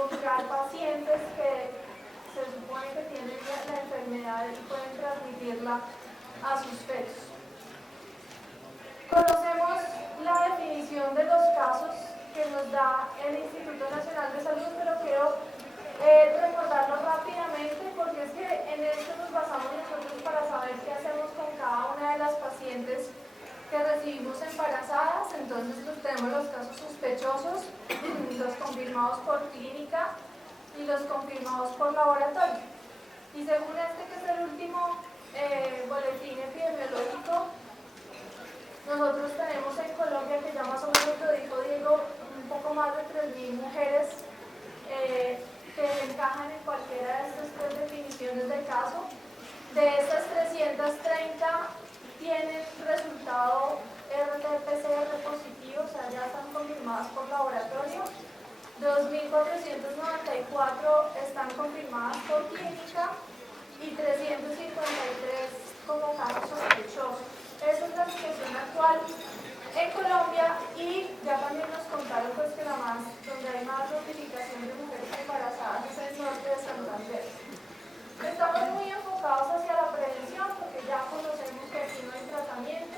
encontrar pacientes que se supone que tienen la enfermedad y pueden transmitirla a sus fetos. Conocemos la definición de los casos que nos da el Instituto Nacional de Salud, pero quiero recordarlo rápidamente porque es que en esto nos basamos nosotros para saber qué hacemos con cada una de las pacientes que recibimos embarazadas. Entonces tenemos los casos sospechosos, los confirmados por clínica y los confirmados por laboratorio. Y según este, que es el último boletín epidemiológico, nosotros tenemos en Colombia, que ya más o menos lo dijo Diego, un poco más de 3.000 mujeres que encajan en cualquiera de estas tres definiciones de caso. De estas 330 tienen resultado RT-PCR positivo, o sea, ya están confirmadas por laboratorio. 2.494 están confirmadas por clínica y 353 como casos sospechosos. Esa es la situación actual en Colombia, y ya también nos contaron pues que donde hay más notificación de mujeres embarazadas es el norte de Santander. Estamos muy enfocados hacia la prevención porque ya conocemos que aquí no hay tratamiento.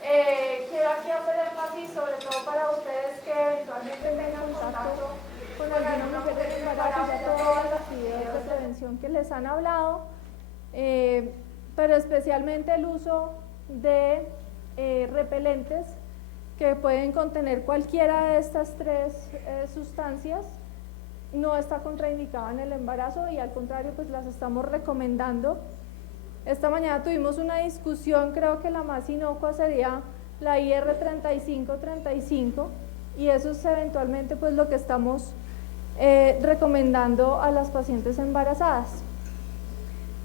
Quiero aquí hacer énfasis sobre todo para ustedes que eventualmente tengan contacto con alguna mujer embarazada, todas las ideas de prevención que les han hablado, pero especialmente el uso de repelentes que pueden contener cualquiera de estas tres sustancias. No está contraindicado en el embarazo y al contrario pues las estamos recomendando. Esta mañana tuvimos una discusión, creo que la más inocua sería la IR3535, y eso es eventualmente pues lo que estamos recomendando a las pacientes embarazadas.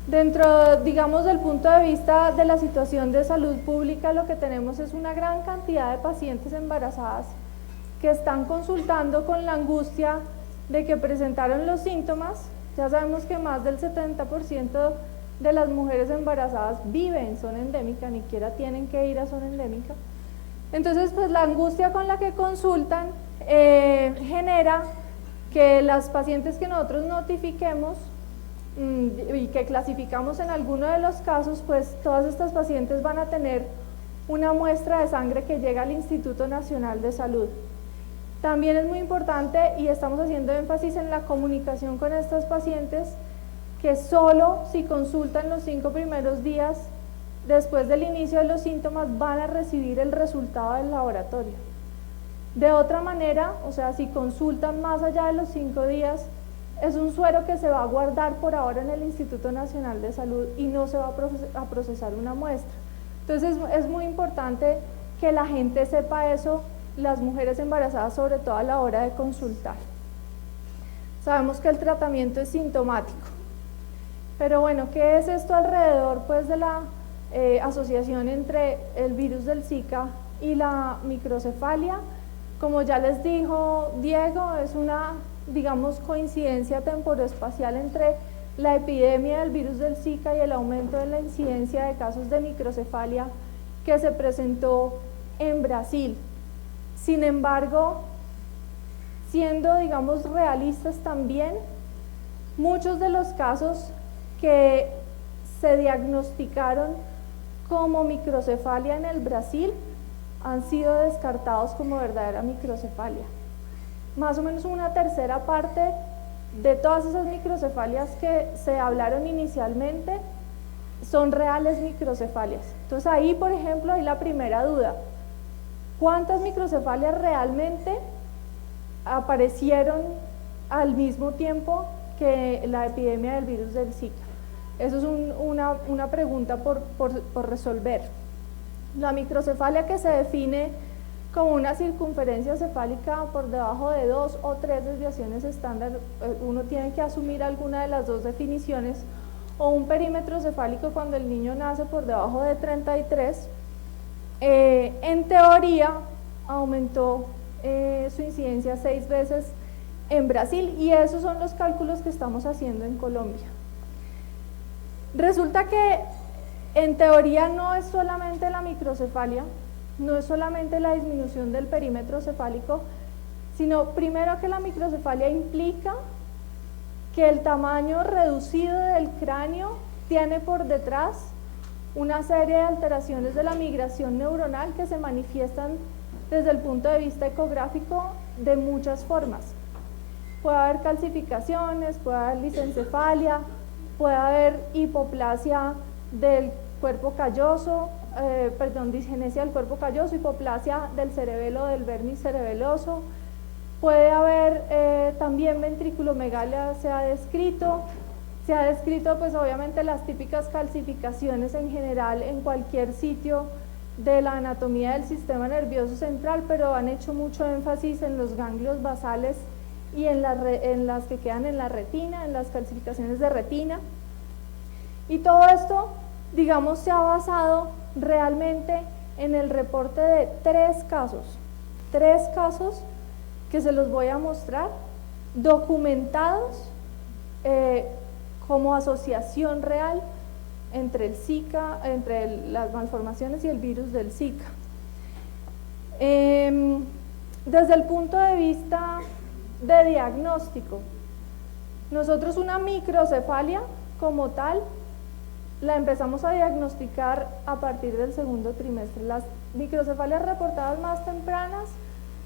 Dentro, digamos, del punto de vista de la situación de salud pública, lo que tenemos es una gran cantidad de pacientes embarazadas que están consultando con la angustia de que presentaron los síntomas. Ya sabemos que más del 70% de las mujeres embarazadas viven en zona endémica, ni siquiera tienen que ir a zona endémica. Entonces, pues la angustia con la que consultan genera que las pacientes que nosotros notifiquemos y que clasificamos en alguno de los casos, pues todas estas pacientes van a tener una muestra de sangre que llega al Instituto Nacional de Salud. También es muy importante, y estamos haciendo énfasis en la comunicación con estas pacientes, que solo si consultan los 5 primeros días después del inicio de los síntomas van a recibir el resultado del laboratorio. De otra manera, o sea, si consultan más allá de los 5 días, es un suero que se va a guardar por ahora en el Instituto Nacional de Salud y no se va a procesar una muestra. Entonces es muy importante que la gente sepa eso, las mujeres embarazadas, sobre todo a la hora de consultar. Sabemos que el tratamiento es sintomático, pero bueno, ¿qué es esto alrededor pues de la asociación entre el virus del Zika y la microcefalia? Como ya les dijo Diego, es una, digamos, coincidencia temporoespacial entre la epidemia del virus del Zika y el aumento de la incidencia de casos de microcefalia que se presentó en Brasil. Sin embargo, siendo, digamos, realistas también, muchos de los casos que se diagnosticaron como microcefalia en el Brasil han sido descartados como verdadera microcefalia. Más o menos una tercera parte de todas esas microcefalias que se hablaron inicialmente son reales microcefalias. Entonces ahí, por ejemplo, hay la primera duda: ¿cuántas microcefalias realmente aparecieron al mismo tiempo que la epidemia del virus del Zika? Eso es una pregunta por resolver. La microcefalia, que se define como una circunferencia cefálica por debajo de 2 o 3 desviaciones estándar, uno tiene que asumir alguna de las dos definiciones, o un perímetro cefálico cuando el niño nace por debajo de 33, en teoría aumentó su incidencia 6 veces en Brasil, y esos son los cálculos que estamos haciendo en Colombia. Resulta que en teoría no es solamente la microcefalia, no es solamente la disminución del perímetro cefálico, sino primero que la microcefalia implica que el tamaño reducido del cráneo tiene por detrás una serie de alteraciones de la migración neuronal que se manifiestan desde el punto de vista ecográfico de muchas formas. Puede haber calcificaciones, puede haber lisencefalia, puede haber hipoplasia del cuerpo calloso, disgenesia del cuerpo calloso, hipoplasia del cerebelo, del vérniz cerebeloso. Puede haber también ventriculomegalia, se ha descrito pues obviamente las típicas calcificaciones en general en cualquier sitio de la anatomía del sistema nervioso central, pero han hecho mucho énfasis en los ganglios basales y en las que quedan en la retina, en las calcificaciones de retina. Y todo esto, digamos, se ha basado realmente en el reporte de tres casos que se los voy a mostrar, documentados como asociación real entre el Zika, entre las malformaciones y el virus del Zika. Desde el punto de vista de diagnóstico, nosotros una microcefalia como tal la empezamos a diagnosticar a partir del segundo trimestre. Las microcefalias reportadas más tempranas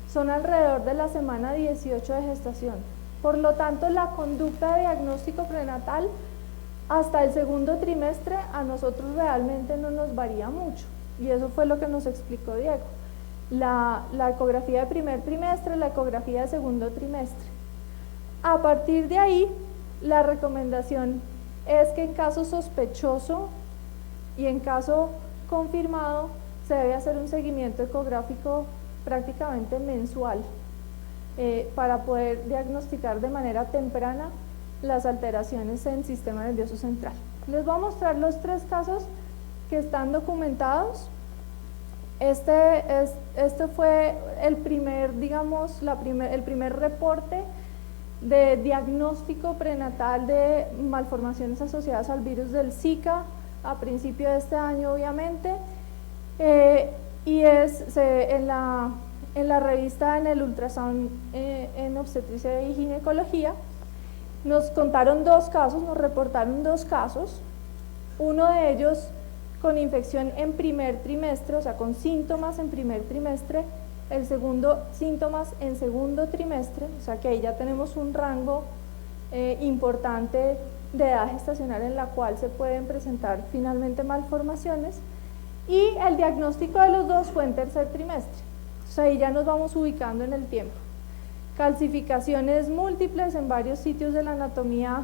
son alrededor de la semana 18 de gestación. Por lo tanto, la conducta de diagnóstico prenatal hasta el segundo trimestre a nosotros realmente no nos varía mucho, y eso fue lo que nos explicó Diego. La ecografía de primer trimestre, la ecografía de segundo trimestre. A partir de ahí, la recomendación es que en caso sospechoso y en caso confirmado se debe hacer un seguimiento ecográfico prácticamente mensual para poder diagnosticar de manera temprana las alteraciones en el sistema nervioso central. Les voy a mostrar los tres casos que están documentados. Este fue el primer, digamos, el primer reporte de diagnóstico prenatal de malformaciones asociadas al virus del Zika a principio de este año, obviamente, y en la revista, en el ultrasound en obstetricia y ginecología, nos contaron dos casos, nos reportaron dos casos, uno de ellos con infección en primer trimestre, o sea, con síntomas en primer trimestre, el segundo síntomas en segundo trimestre, o sea que ahí ya tenemos un rango importante de edad gestacional en la cual se pueden presentar finalmente malformaciones, y el diagnóstico de los dos fue en tercer trimestre, o sea, ahí ya nos vamos ubicando en el tiempo. Calcificaciones múltiples en varios sitios de la anatomía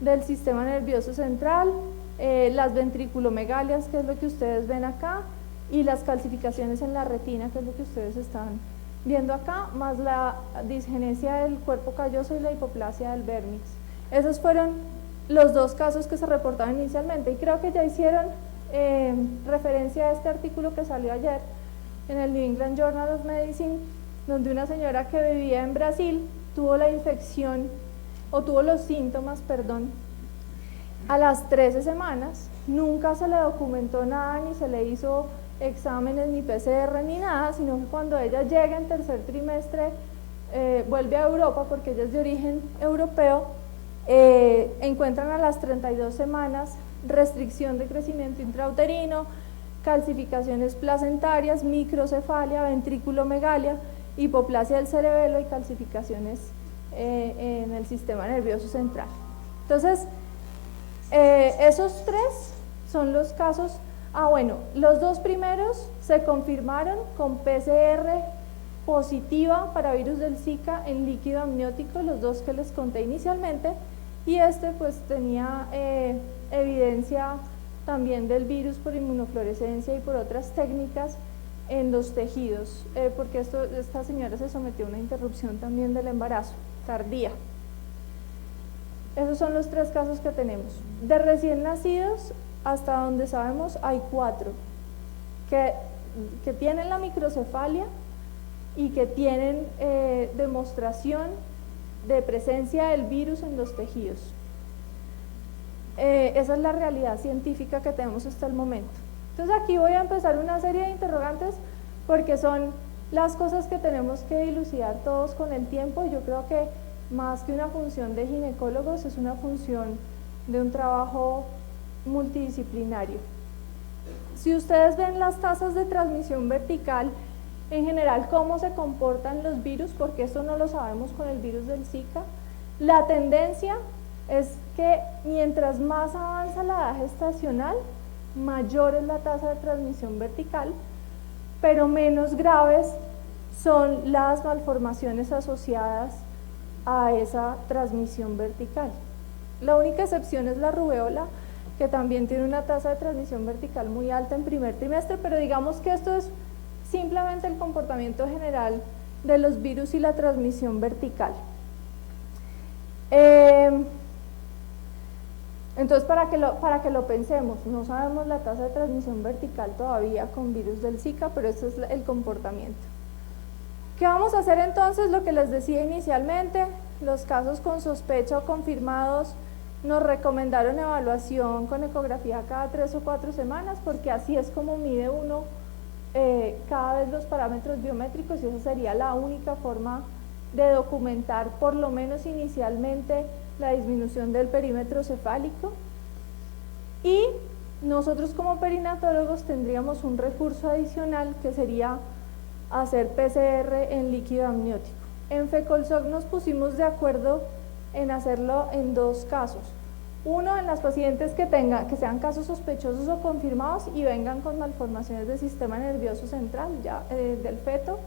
del sistema nervioso central, las ventriculomegalias, que es lo que ustedes ven acá, y las calcificaciones en la retina, que es lo que ustedes están viendo acá, más la disgenesia del cuerpo calloso y la hipoplasia del vérnix. Esos fueron los dos casos que se reportaban inicialmente, y creo que ya hicieron referencia a este artículo que salió ayer en el New England Journal of Medicine, donde una señora que vivía en Brasil tuvo la infección, o tuvo los síntomas, perdón, a las 13 semanas, nunca se le documentó nada, ni se le hizo exámenes, ni PCR, ni nada, sino que cuando ella llega en tercer trimestre, vuelve a Europa, porque ella es de origen europeo, encuentran a las 32 semanas restricción de crecimiento intrauterino, calcificaciones placentarias, microcefalia, ventriculomegalia, hipoplasia del cerebelo y calcificaciones en el sistema nervioso central. Entonces, esos tres son los casos. Bueno, los dos primeros se confirmaron con PCR positiva para virus del Zika en líquido amniótico, los dos que les conté inicialmente, y este pues tenía evidencia también del virus por inmunofluorescencia y por otras técnicas en los tejidos, porque esta señora se sometió a una interrupción también del embarazo tardía. Esos son los tres casos que tenemos. De recién nacidos, hasta donde sabemos, hay 4 que tienen la microcefalia y que tienen demostración de presencia del virus en los tejidos. Esa es la realidad científica que tenemos hasta el momento. Entonces aquí voy a empezar una serie de interrogantes, porque son las cosas que tenemos que dilucidar todos con el tiempo. Yo creo que más que una función de ginecólogos es una función de un trabajo multidisciplinario. Si ustedes ven las tasas de transmisión vertical, en general cómo se comportan los virus, porque esto no lo sabemos con el virus del Zika, la tendencia es que mientras más avanza la edad gestacional, mayor es la tasa de transmisión vertical, pero menos graves son las malformaciones asociadas a esa transmisión vertical. La única excepción es la rubéola, que también tiene una tasa de transmisión vertical muy alta en primer trimestre, pero digamos que esto es simplemente el comportamiento general de los virus y la transmisión vertical. Entonces, para que lo pensemos, no sabemos la tasa de transmisión vertical todavía con virus del Zika, pero eso es el comportamiento. ¿Qué vamos a hacer entonces? Lo que les decía inicialmente, los casos con sospecha o confirmados nos recomendaron evaluación con ecografía cada 3 o 4 semanas, porque así es como mide uno cada vez los parámetros biométricos, y esa sería la única forma de documentar, por lo menos inicialmente, la disminución del perímetro cefálico. Y nosotros como perinatólogos tendríamos un recurso adicional que sería hacer PCR en líquido amniótico. En FECOLSOC nos pusimos de acuerdo en hacerlo en 2 casos. Uno, en las pacientes que sean casos sospechosos o confirmados y vengan con malformaciones del sistema nervioso central del feto.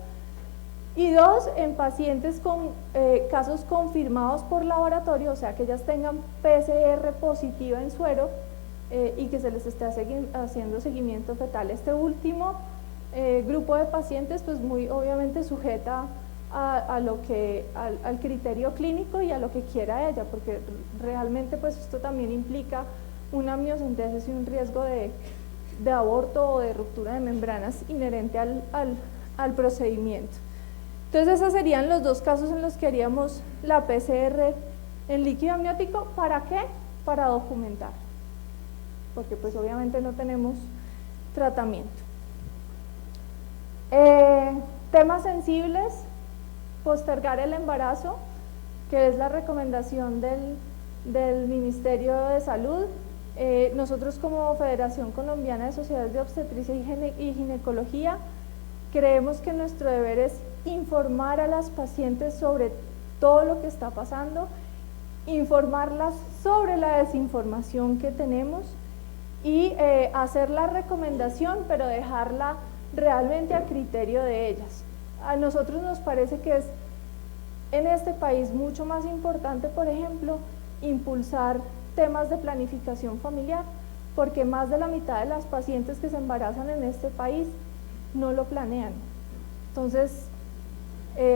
Y 2, en pacientes con casos confirmados por laboratorio, o sea que ellas tengan PCR positiva en suero y que se les esté haciendo seguimiento fetal. Este último grupo de pacientes, pues muy obviamente sujeta al criterio clínico y a lo que quiera ella, porque realmente pues esto también implica una amniocentesis y un riesgo de aborto o de ruptura de membranas inherente al procedimiento. Entonces esos serían los 2 casos en los que haríamos la PCR en líquido amniótico. ¿Para qué? Para documentar, porque pues obviamente no tenemos tratamiento. Temas sensibles: postergar el embarazo, que es la recomendación del Ministerio de Salud. Nosotros como Federación Colombiana de Sociedades de Obstetricia y Ginecología creemos que nuestro deber es informar a las pacientes sobre todo lo que está pasando, informarlas sobre la desinformación que tenemos y hacer la recomendación, pero dejarla realmente a criterio de ellas. A nosotros nos parece que es en este país mucho más importante, por ejemplo, impulsar temas de planificación familiar, porque más de la mitad de las pacientes que se embarazan en este país no lo planean. Entonces,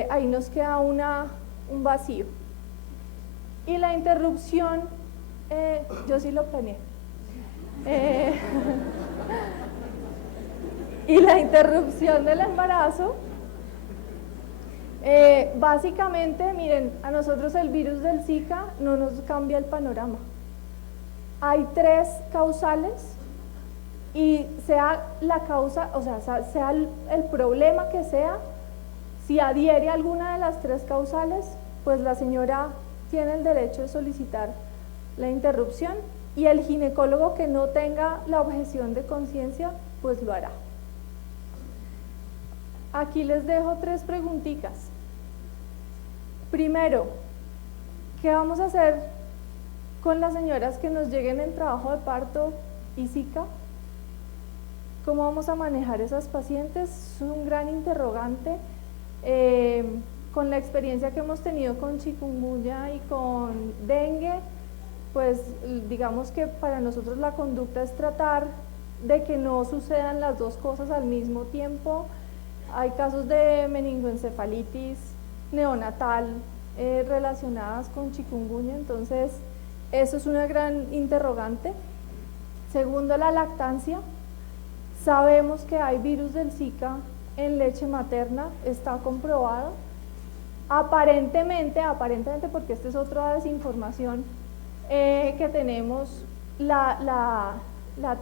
ahí nos queda un vacío. Y la interrupción, yo sí lo planeé. Y la interrupción del embarazo, básicamente, miren, a nosotros el virus del Zika no nos cambia el panorama. Hay 3 causales y sea la causa, o sea el problema que sea, si adhiere a alguna de las 3 causales, pues la señora tiene el derecho de solicitar la interrupción, y el ginecólogo que no tenga la objeción de conciencia, pues lo hará. Aquí les dejo 3 preguntitas. Primero, ¿qué vamos a hacer con las señoras que nos lleguen en trabajo de parto y Zika? ¿Cómo vamos a manejar esas pacientes? Es un gran interrogante. Con la experiencia que hemos tenido con chikungunya y con dengue, pues digamos que para nosotros la conducta es tratar de que no sucedan las 2 cosas al mismo tiempo. Hay casos de meningoencefalitis neonatal relacionadas con chikungunya, entonces eso es una gran interrogante. Segundo, la lactancia. Sabemos que hay virus del Zika en leche materna, está comprobado. Aparentemente, porque esta es otra desinformación que tenemos, la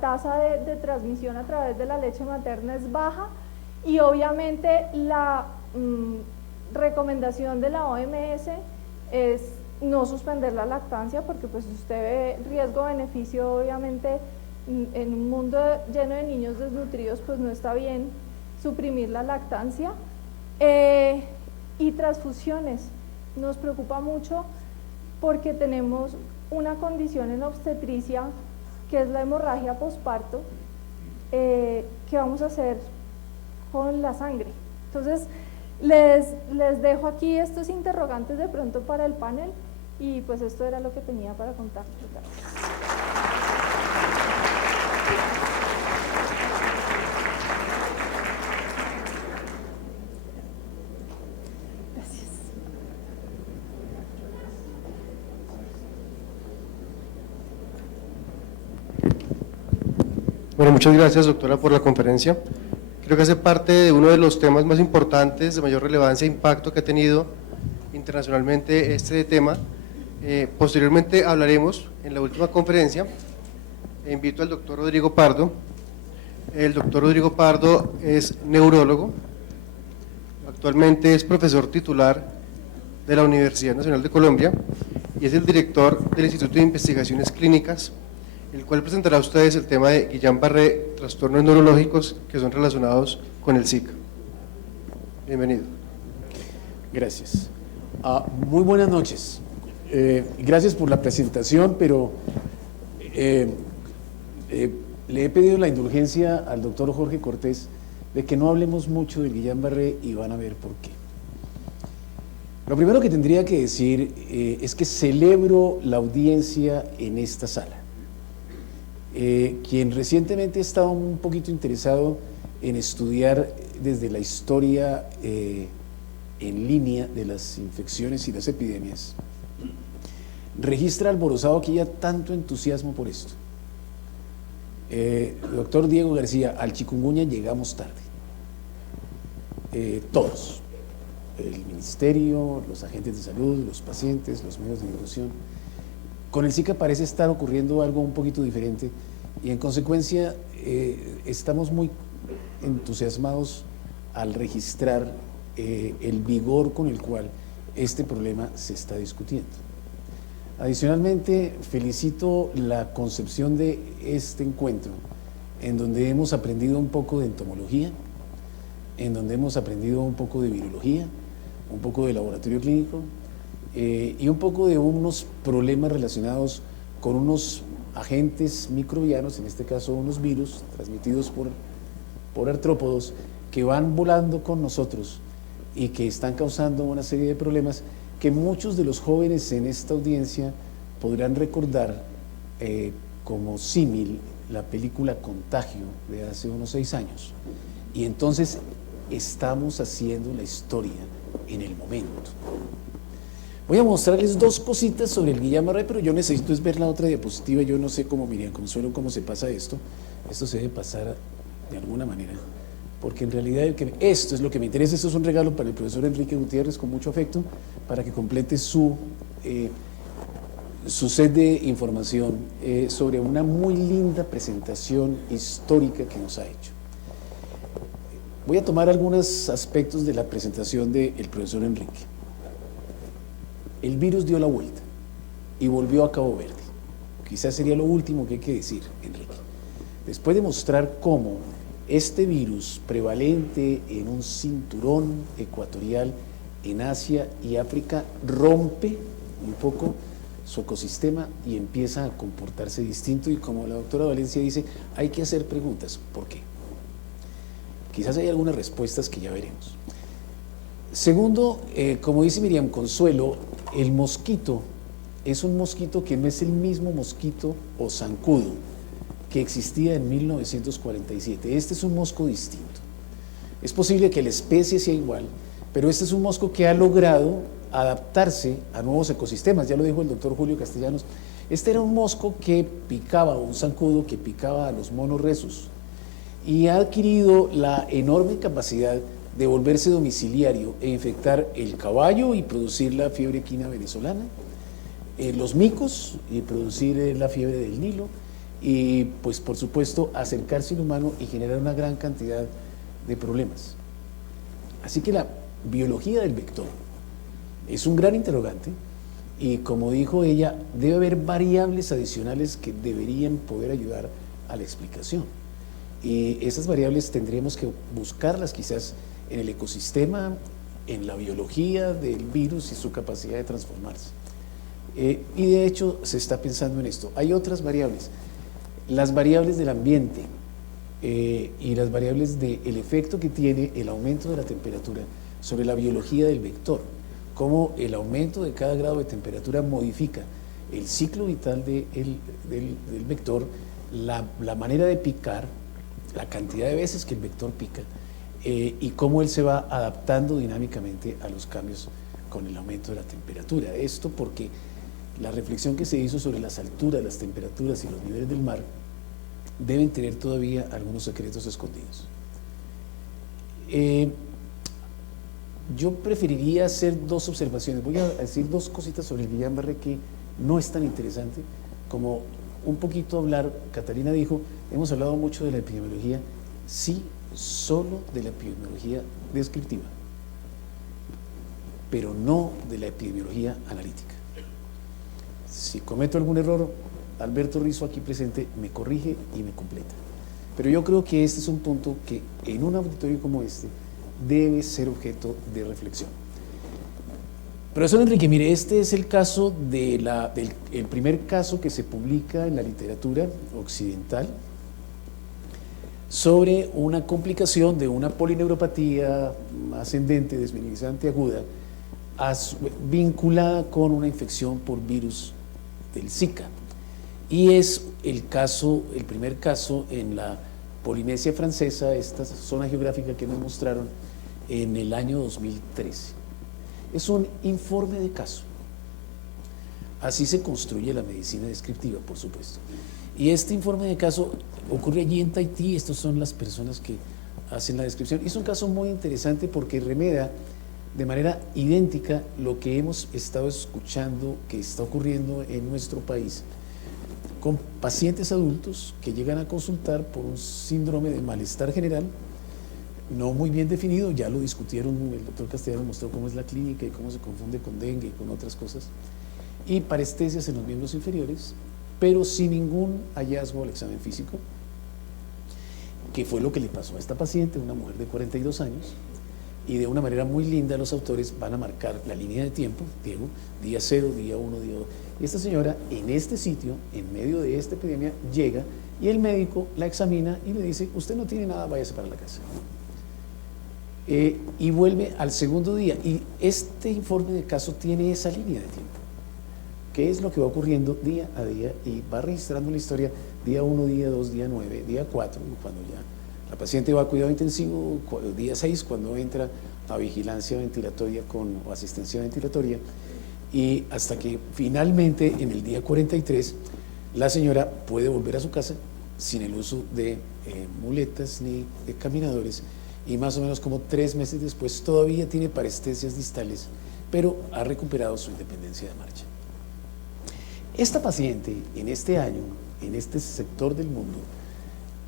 tasa de transmisión a través de la leche materna es baja, y obviamente la recomendación de la OMS es no suspender la lactancia, porque pues usted ve riesgo-beneficio, obviamente en un mundo lleno de niños desnutridos pues no está bien suprimir la lactancia. Y transfusiones, nos preocupa mucho porque tenemos una condición en obstetricia que es la hemorragia posparto. ¿Qué vamos a hacer con la sangre? Entonces les dejo aquí estos interrogantes de pronto para el panel, y pues esto era lo que tenía para contarles. Bueno, muchas gracias, doctora, por la conferencia. Creo que hace parte de uno de los temas más importantes, de mayor relevancia e impacto que ha tenido internacionalmente este tema. Posteriormente hablaremos en la última conferencia. Invito al doctor Rodrigo Pardo. El doctor Rodrigo Pardo es neurólogo, actualmente es profesor titular de la Universidad Nacional de Colombia y es el director del Instituto de Investigaciones Clínicas, el cual presentará a ustedes el tema de Guillain-Barré, trastornos neurológicos que son relacionados con el Zika. Bienvenido. Gracias. Muy buenas noches. Gracias por la presentación, pero le he pedido la indulgencia al doctor Jorge Cortés de que no hablemos mucho del Guillain-Barré y van a ver por qué. Lo primero que tendría que decir es que celebro la audiencia en esta sala. Quien recientemente ha estado un poquito interesado en estudiar desde la historia en línea de las infecciones y las epidemias, registra alborozado que haya tanto entusiasmo por esto. Doctor Diego García, al chikungunya llegamos tarde. Todos, el ministerio, los agentes de salud, los pacientes, los medios de difusión. Con el Zika parece estar ocurriendo algo un poquito diferente y en consecuencia estamos muy entusiasmados al registrar el vigor con el cual este problema se está discutiendo. Adicionalmente, felicito la concepción de este encuentro, en donde hemos aprendido un poco de entomología, en donde hemos aprendido un poco de virología, un poco de laboratorio clínico, y un poco de unos problemas relacionados con unos agentes microbianos, en este caso unos virus transmitidos por artrópodos que van volando con nosotros y que están causando una serie de problemas que muchos de los jóvenes en esta audiencia podrán recordar como símil la película Contagio de hace unos 6 años. Y entonces estamos haciendo la historia en el momento. Voy a mostrarles 2 cositas sobre el Guillain-Barré, pero yo necesito es ver la otra diapositiva. Yo no sé cómo, Miriam Consuelo, cómo se pasa esto. Esto se debe pasar de alguna manera, porque en realidad esto es lo que me interesa. Esto es un regalo para el profesor Enrique Gutiérrez con mucho afecto, para que complete su set de información sobre una muy linda presentación histórica que nos ha hecho. Voy a tomar algunos aspectos de la presentación del profesor Enrique. El virus dio la vuelta y volvió a Cabo Verde. Quizás sería lo último que hay que decir, Enrique. Después de mostrar cómo este virus prevalente en un cinturón ecuatorial en Asia y África rompe un poco su ecosistema y empieza a comportarse distinto, y como la doctora Valencia dice, hay que hacer preguntas. ¿Por qué? Quizás hay algunas respuestas que ya veremos. Segundo, como dice Miriam Consuelo, el mosquito es un mosquito que no es el mismo mosquito o zancudo que existía en 1947. Este es un mosco distinto. Es posible que la especie sea igual, pero este es un mosco que ha logrado adaptarse a nuevos ecosistemas. Ya lo dijo el doctor Julio Castellanos. Este era un mosco que picaba, un zancudo que picaba a los monos rhesus, y ha adquirido la enorme capacidad de volverse domiciliario e infectar el caballo y producir la fiebre equina venezolana, los micos y producir la fiebre del Nilo, y pues por supuesto acercarse al humano y generar una gran cantidad de problemas. Así que la biología del vector es un gran interrogante y, como dijo ella, debe haber variables adicionales que deberían poder ayudar a la explicación. Y esas variables tendríamos que buscarlas quizás en el ecosistema, en la biología del virus y su capacidad de transformarse. Y de hecho se está pensando en esto. Hay otras variables, las variables del ambiente y las variables del efecto que tiene el aumento de la temperatura sobre la biología del vector, cómo el aumento de cada grado de temperatura modifica el ciclo vital del vector, la manera de picar, la cantidad de veces que el vector pica y cómo él se va adaptando dinámicamente a los cambios con el aumento de la temperatura. Esto porque la reflexión que se hizo sobre las alturas, las temperaturas y los niveles del mar deben tener todavía algunos secretos escondidos. Yo preferiría hacer dos observaciones. Voy a decir dos cositas sobre el Guillain-Barré que no es tan interesante como un poquito hablar. Catalina dijo, hemos hablado mucho de la epidemiología, sí, solo de la epidemiología descriptiva, pero no de la epidemiología analítica. Si cometo algún error, Alberto Rizo, aquí presente, me corrige y me completa. Pero yo creo que este es un punto que en un auditorio como este debe ser objeto de reflexión. Profesor Enrique, mire, este es el caso el primer caso que se publica en la literatura occidental sobre una complicación de una polineuropatía ascendente, desminimizante aguda, vinculada con una infección por virus del Zika. Y es el primer caso en la Polinesia Francesa, esta zona geográfica que nos mostraron en el año 2013. Es un informe de caso. Así se construye la medicina descriptiva, por supuesto. Y este informe de caso ocurre allí en Tahití. Estas son las personas que hacen la descripción. Y es un caso muy interesante porque remeda de manera idéntica lo que hemos estado escuchando que está ocurriendo en nuestro país, con pacientes adultos que llegan a consultar por un síndrome de malestar general, no muy bien definido, ya lo discutieron, el doctor Castellano mostró cómo es la clínica y cómo se confunde con dengue y con otras cosas, y parestesias en los miembros inferiores, pero sin ningún hallazgo al examen físico, que fue lo que le pasó a esta paciente, una mujer de 42 años, y de una manera muy linda los autores van a marcar la línea de tiempo, Diego, día 0, día 1, día 2. Y esta señora en este sitio, en medio de esta epidemia, llega y el médico la examina y le dice, usted no tiene nada, váyase para la casa. Y vuelve al segundo día. Y este informe de caso tiene esa línea de tiempo. ¿Qué es lo que va ocurriendo día a día? Y va registrando la historia día 1, día 2, día 9, día 4, cuando ya la paciente va a cuidado intensivo, día 6, cuando entra a vigilancia ventilatoria o asistencia ventilatoria, y hasta que finalmente en el día 43 la señora puede volver a su casa sin el uso de muletas ni de caminadores, y más o menos como 3 meses después todavía tiene parestesias distales, pero ha recuperado su independencia de marcha. Esta paciente en este año, en este sector del mundo,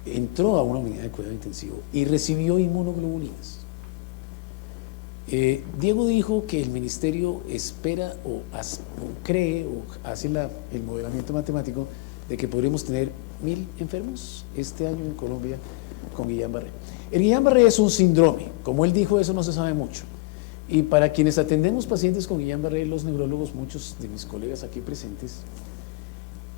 entró a una unidad de cuidado intensivo y recibió inmunoglobulinas. Diego dijo que el ministerio espera o cree o hace el modelamiento matemático de que podremos tener 1000 enfermos este año en Colombia con Guillain-Barré. El Guillain-Barré es un síndrome, como él dijo, eso no se sabe mucho. Y para quienes atendemos pacientes con Guillain-Barré, los neurólogos, muchos de mis colegas aquí presentes,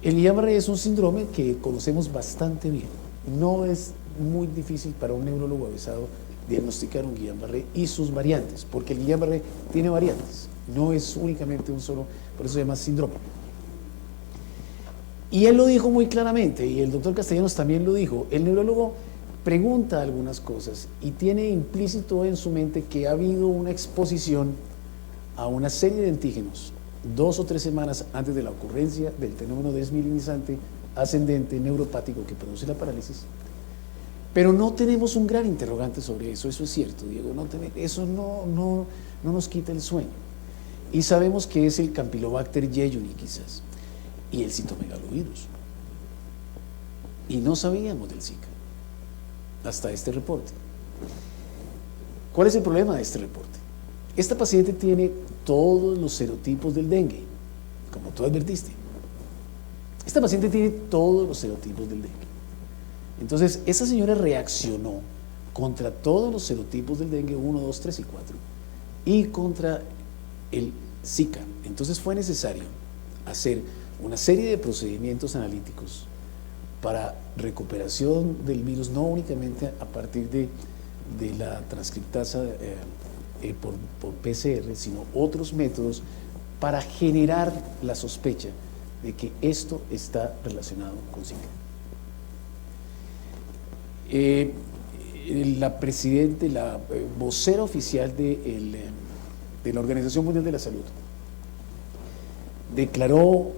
el Guillain-Barré es un síndrome que conocemos bastante bien. No es muy difícil para un neurólogo avesado diagnosticar un Guillain-Barré y sus variantes, porque el Guillain-Barré tiene variantes, no es únicamente un solo, por eso se llama síndrome. Y él lo dijo muy claramente, y el doctor Castellanos también lo dijo, el neurólogo pregunta algunas cosas y tiene implícito en su mente que ha habido una exposición a una serie de antígenos 2 o 3 semanas antes de la ocurrencia del fenómeno desmielinizante ascendente neuropático que produce la parálisis, pero no tenemos un gran interrogante sobre eso. Eso es cierto, Diego, eso no nos quita el sueño, y sabemos que es el Campylobacter jejuni quizás y el citomegalovirus, y no sabíamos del Zika hasta este reporte. ¿Cuál es el problema de este reporte? Esta paciente tiene todos los serotipos del dengue, como tú advertiste. Esta paciente tiene todos los serotipos del dengue. Entonces, esa señora reaccionó contra todos los serotipos del dengue 1, 2, 3 y 4 y contra el Zika. Entonces fue necesario hacer una serie de procedimientos analíticos para recuperación del virus, no únicamente a partir de la transcriptasa por PCR, sino otros métodos para generar la sospecha de que esto está relacionado con Zika. La presidenta, la vocera oficial de la Organización Mundial de la Salud declaró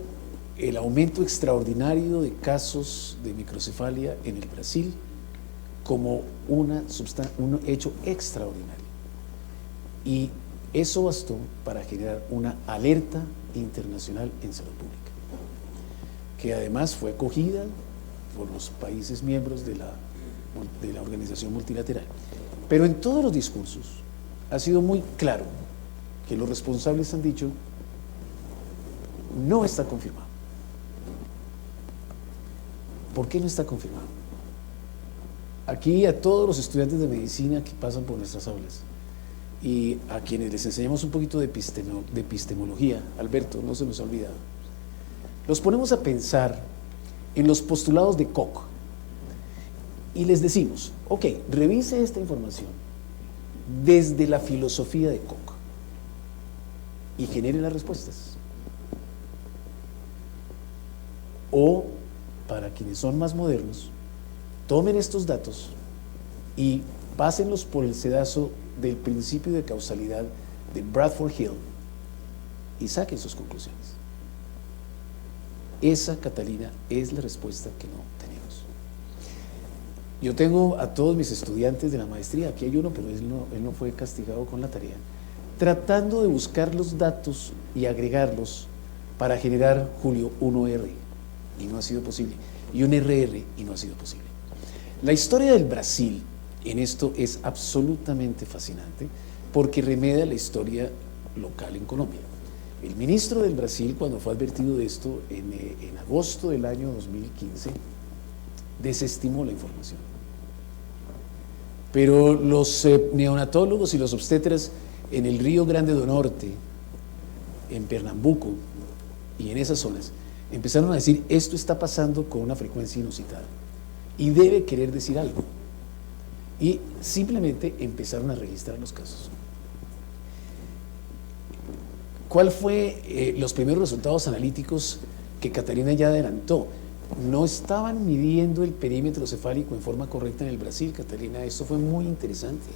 el aumento extraordinario de casos de microcefalia en el Brasil como un hecho extraordinario. Y eso bastó para generar una alerta internacional en salud pública, que además fue acogida por los países miembros de la organización multilateral. Pero en todos los discursos ha sido muy claro que los responsables han dicho: no está confirmado. ¿Por qué no está confirmado? Aquí a todos los estudiantes de medicina que pasan por nuestras aulas y a quienes les enseñamos un poquito de epistemología, Alberto, no se nos ha olvidado, los ponemos a pensar en los postulados de Koch y les decimos: ok, revise esta información desde la filosofía de Koch y genere las respuestas. O, para quienes son más modernos, tomen estos datos y pásenlos por el sedazo del principio de causalidad de Bradford Hill y saquen sus conclusiones. Esa, Catalina, es la respuesta que no tenemos. Yo tengo a todos mis estudiantes de la maestría, aquí hay uno, pero él no fue castigado con la tarea, tratando de buscar los datos y agregarlos para generar, Julio, un OR, y no ha sido posible, y un RR, y no ha sido posible. La historia del Brasil en esto es absolutamente fascinante, porque remedia la historia local en Colombia. El ministro del Brasil, cuando fue advertido de esto en agosto del año 2015, desestimó la información. Pero los neonatólogos y los obstetras en el Río Grande do Norte, en Pernambuco y en esas zonas, empezaron a decir: esto está pasando con una frecuencia inusitada y debe querer decir algo. Y simplemente empezaron a registrar los casos. ¿Cuál fue los primeros resultados analíticos que Catalina ya adelantó? No estaban midiendo el perímetro cefálico en forma correcta en el Brasil, Catalina. Esto fue muy interesante.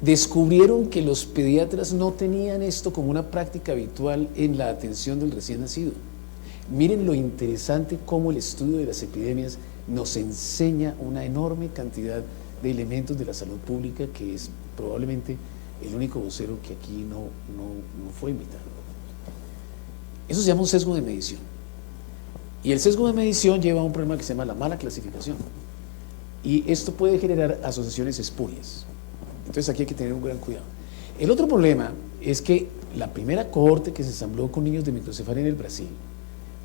Descubrieron que los pediatras no tenían esto como una práctica habitual en la atención del recién nacido. Miren lo interesante cómo el estudio de las epidemias nos enseña una enorme cantidad de elementos de la salud pública, que es probablemente el único vocero que aquí no fue invitado. Eso se llama un sesgo de medición. Y el sesgo de medición lleva a un problema que se llama la mala clasificación. Y esto puede generar asociaciones espurias. Entonces aquí hay que tener un gran cuidado. El otro problema es que la primera cohorte que se ensambló con niños de microcefalia en el Brasil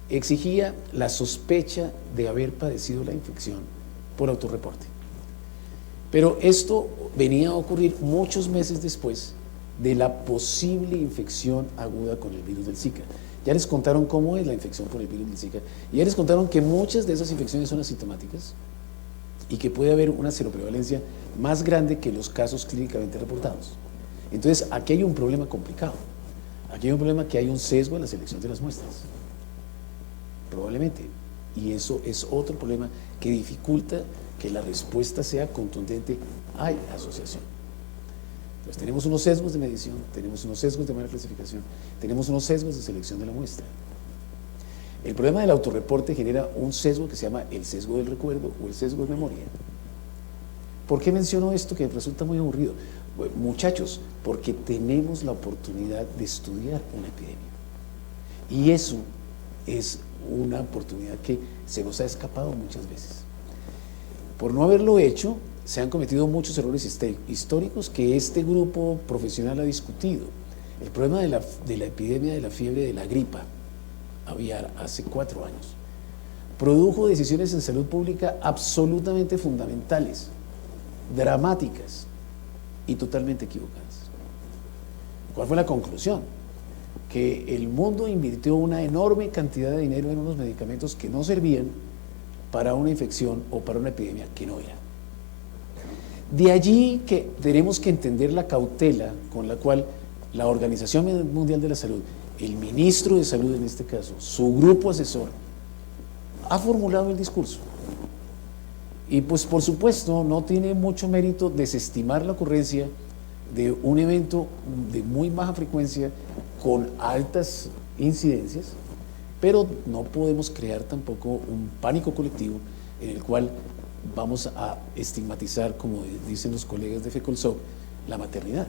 exigía la sospecha de haber padecido la infección por autorreporte. Pero esto venía a ocurrir muchos meses después de la posible infección aguda con el virus del Zika. Ya les contaron cómo es la infección por el virus del Zika, y ya les contaron que muchas de esas infecciones son asintomáticas y que puede haber una seroprevalencia más grande que los casos clínicamente reportados. Entonces, aquí hay un problema complicado. Aquí hay un problema que hay un sesgo en la selección de las muestras, probablemente, y eso es otro problema que dificulta que la respuesta sea contundente. Hay asociación. Entonces, tenemos unos sesgos de medición, tenemos unos sesgos de mala clasificación, tenemos unos sesgos de selección de la muestra. El problema del autorreporte genera un sesgo que se llama el sesgo del recuerdo o el sesgo de memoria. ¿Por qué menciono esto que resulta muy aburrido? Bueno, muchachos, porque tenemos la oportunidad de estudiar una epidemia. Y eso es una oportunidad que se nos ha escapado muchas veces. Por no haberlo hecho, se han cometido muchos errores históricos que este grupo profesional ha discutido. El problema de la epidemia de la fiebre de la gripa aviar hace 4 años produjo decisiones en salud pública absolutamente fundamentales, dramáticas y totalmente equivocadas. ¿Cuál fue la conclusión? Que el mundo invirtió una enorme cantidad de dinero en unos medicamentos que no servían para una infección o para una epidemia que no era. De allí que tenemos que entender la cautela con la cual la Organización Mundial de la Salud, el ministro de Salud en este caso, su grupo asesor, ha formulado el discurso. Y pues por supuesto no tiene mucho mérito desestimar la ocurrencia de un evento de muy baja frecuencia con altas incidencias, pero no podemos crear tampoco un pánico colectivo en el cual vamos a estigmatizar, como dicen los colegas de FECOLSOC, la maternidad.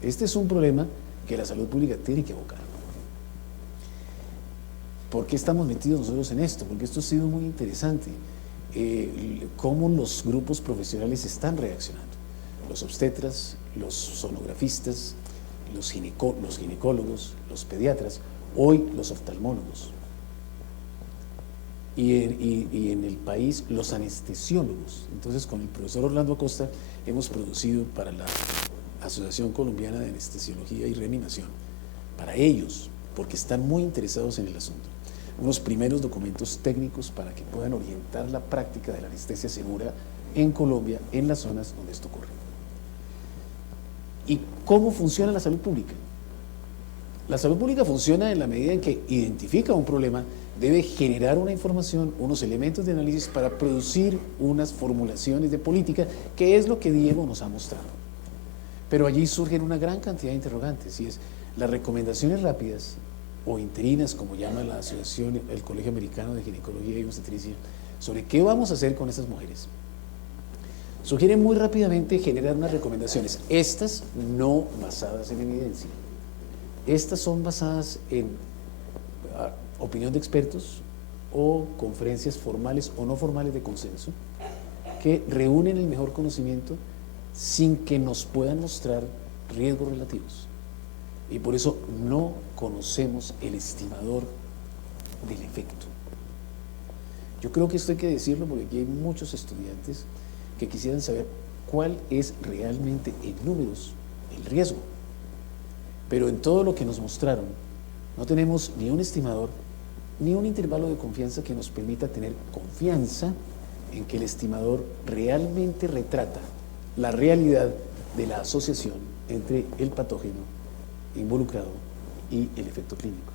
Este es un problema que la salud pública tiene que evocar. ¿Por qué estamos metidos nosotros en esto? Porque esto ha sido muy interesante, cómo los grupos profesionales están reaccionando. Los obstetras, los sonografistas, los ginecólogos, los pediatras, hoy los oftalmólogos. Y en el país los anestesiólogos. Entonces con el profesor Orlando Acosta hemos producido para la Asociación Colombiana de Anestesiología y Reanimación, para ellos, porque están muy interesados en el asunto, unos primeros documentos técnicos para que puedan orientar la práctica de la anestesia segura en Colombia, en las zonas donde esto ocurre. ¿Y cómo funciona la salud pública? La salud pública funciona en la medida en que identifica un problema, debe generar una información, unos elementos de análisis para producir unas formulaciones de política, que es lo que Diego nos ha mostrado. Pero allí surgen una gran cantidad de interrogantes, y es las recomendaciones rápidas o interinas, como llama la asociación, el Colegio Americano de Ginecología y Obstetricia, sobre qué vamos a hacer con estas mujeres. Sugieren muy rápidamente generar unas recomendaciones, estas no basadas en evidencia. Estas son basadas en opinión de expertos o conferencias formales o no formales de consenso que reúnen el mejor conocimiento sin que nos puedan mostrar riesgos relativos. Y por eso no conocemos el estimador del efecto. Yo creo que esto hay que decirlo porque aquí hay muchos estudiantes que quisieran saber cuál es realmente en números el riesgo. Pero en todo lo que nos mostraron, no tenemos ni un estimador, ni un intervalo de confianza que nos permita tener confianza en que el estimador realmente retrata la realidad de la asociación entre el patógeno involucrado y el efecto clínico.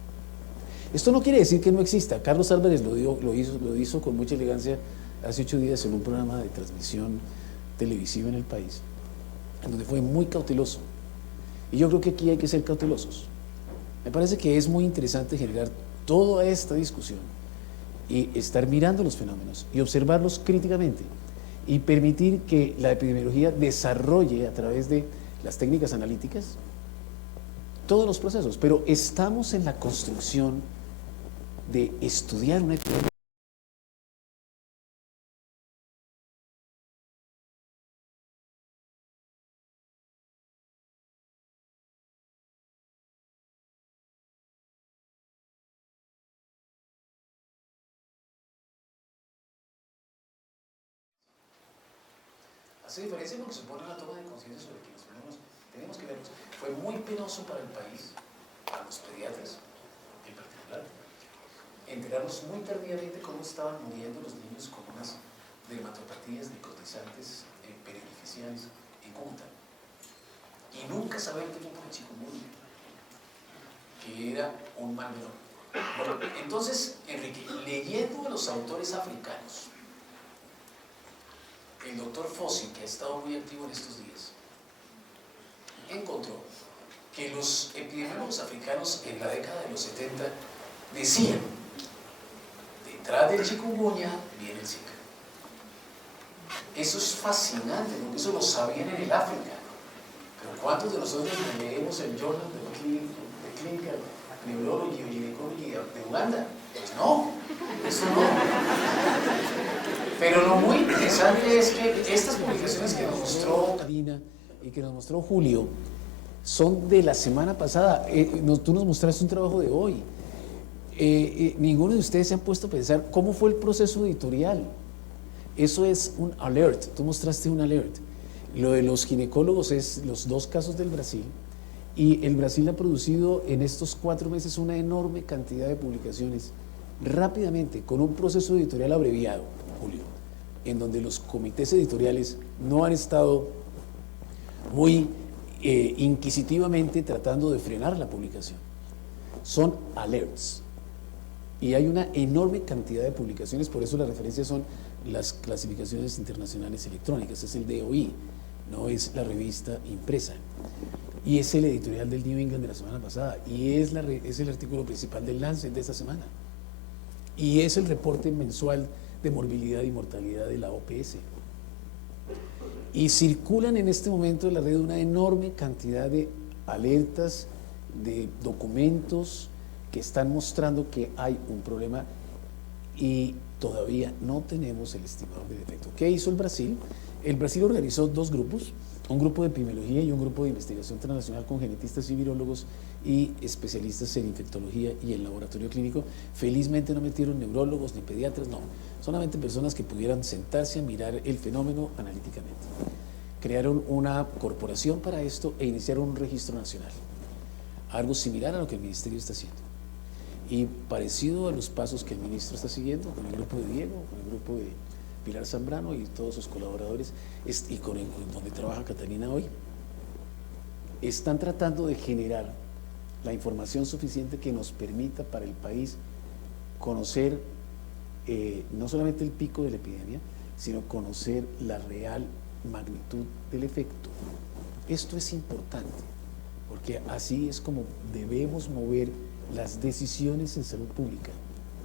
Esto no quiere decir que no exista. Carlos Álvarez lo hizo con mucha elegancia hace 8 días en un programa de transmisión televisiva en el país, en donde fue muy cauteloso. Y yo creo que aquí hay que ser cautelosos. Me parece que es muy interesante generar toda esta discusión y estar mirando los fenómenos y observarlos críticamente y permitir que la epidemiología desarrolle a través de las técnicas analíticas todos los procesos, pero estamos en la construcción de estudiar una epidemia. Hace diferencia lo que supone la toma de conciencia sobre quienes tenemos que verlos. Fue muy penoso para el país, para los pediatras en particular, enterarnos muy tardíamente cómo estaban muriendo los niños con unas dermatopatías necrotizantes periodificiales en Cúcuta. Y nunca saber qué tipo de chikungunya, que era un mal menor. Bueno, entonces, Enrique, leyendo a los autores africanos, el doctor Fossi, que ha estado muy activo en estos días, encontró que los epidemiólogos africanos en la década de los 70 decían: detrás del chikungunya viene el Zika. Eso es fascinante, porque eso lo sabían en el África. Pero ¿cuántos de nosotros leemos el Journal de Clinical Neurology o Gynecology de Uganda? Pues no, eso no. Pero lo muy interesante es que estas publicaciones que nos mostró Karina y que nos mostró Julio son de la semana pasada. Tú nos mostraste un trabajo de hoy. Ninguno de ustedes se han puesto a pensar cómo fue el proceso editorial. Eso es un alert. Tú mostraste un alert. Lo de los ginecólogos es los 2 casos del Brasil. Y el Brasil ha producido en estos 4 meses una enorme cantidad de publicaciones rápidamente, con un proceso editorial abreviado, Julio, en donde los comités editoriales no han estado muy inquisitivamente tratando de frenar la publicación. Son alerts. Y hay una enorme cantidad de publicaciones, por eso las referencias son las clasificaciones internacionales electrónicas, es el DOI, no es la revista impresa. Y es el editorial del New England de la semana pasada, y es el artículo principal del Lancet de esta semana. Y es el reporte mensual de morbilidad y mortalidad de la OPS. Y circulan en este momento en la red una enorme cantidad de alertas, de documentos que están mostrando que hay un problema y todavía no tenemos el estimador de defecto. ¿Qué hizo el Brasil? El Brasil organizó 2 grupos, un grupo de epidemiología y un grupo de investigación transnacional con genetistas y virólogos y especialistas en infectología y en laboratorio clínico. Felizmente no metieron neurólogos ni pediatras, no, solamente personas que pudieran sentarse a mirar el fenómeno analíticamente. Crearon una corporación para esto e iniciaron un registro nacional, algo similar a lo que el ministerio está haciendo y parecido a los pasos que el ministro está siguiendo con el grupo de Diego, con el grupo de Pilar Zambrano y todos sus colaboradores, y con donde trabaja Catalina hoy. Están tratando de generar la información suficiente que nos permita para el país conocer no solamente el pico de la epidemia, sino conocer la real magnitud del efecto. Esto es importante, porque así es como debemos mover las decisiones en salud pública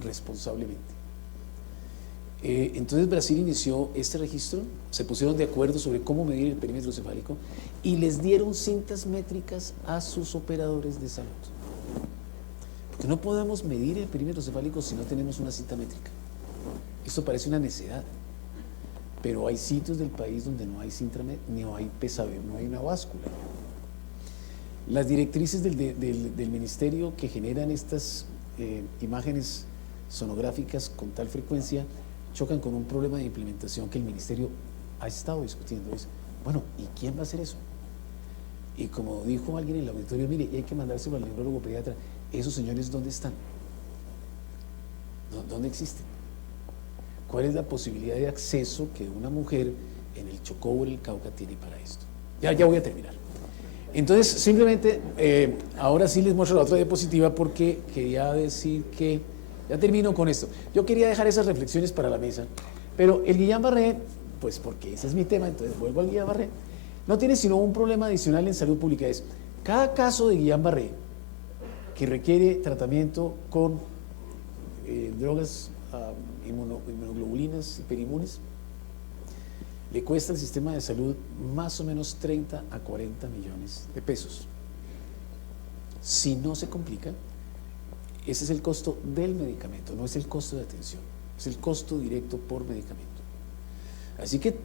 responsablemente. Entonces Brasil inició este registro, se pusieron de acuerdo sobre cómo medir el perímetro cefálico y les dieron cintas métricas a sus operadores de salud. Porque no podemos medir el perímetro cefálico si no tenemos una cinta métrica. Esto parece una necedad, pero hay sitios del país donde no hay cinta métrica, no hay pesadero, no hay una báscula. Las directrices del ministerio que generan estas imágenes sonográficas con tal frecuencia chocan con un problema de implementación que el ministerio ha estado discutiendo. Es, bueno, ¿y quién va a hacer eso? Y como dijo alguien en el auditorio, mire, hay que mandárselo al neurólogo pediatra. ¿Esos señores dónde están? ¿Dónde existen? ¿Cuál es la posibilidad de acceso que una mujer en el Chocó o en el Cauca tiene para esto? Ya voy a terminar. Entonces, simplemente, ahora sí les muestro la otra diapositiva porque quería decir que, ya termino con esto. Yo quería dejar esas reflexiones para la mesa, pero el Guillain-Barré, pues porque ese es mi tema, entonces vuelvo al Guillain-Barré, no tiene sino un problema adicional en salud pública, es cada caso de Guillain-Barré que requiere tratamiento con drogas inmunoglobulinas, hiperinmunes, le cuesta al sistema de salud más o menos 30 a 40 millones de pesos. Si no se complica, ese es el costo del medicamento, no es el costo de atención, es el costo directo por medicamento. Así que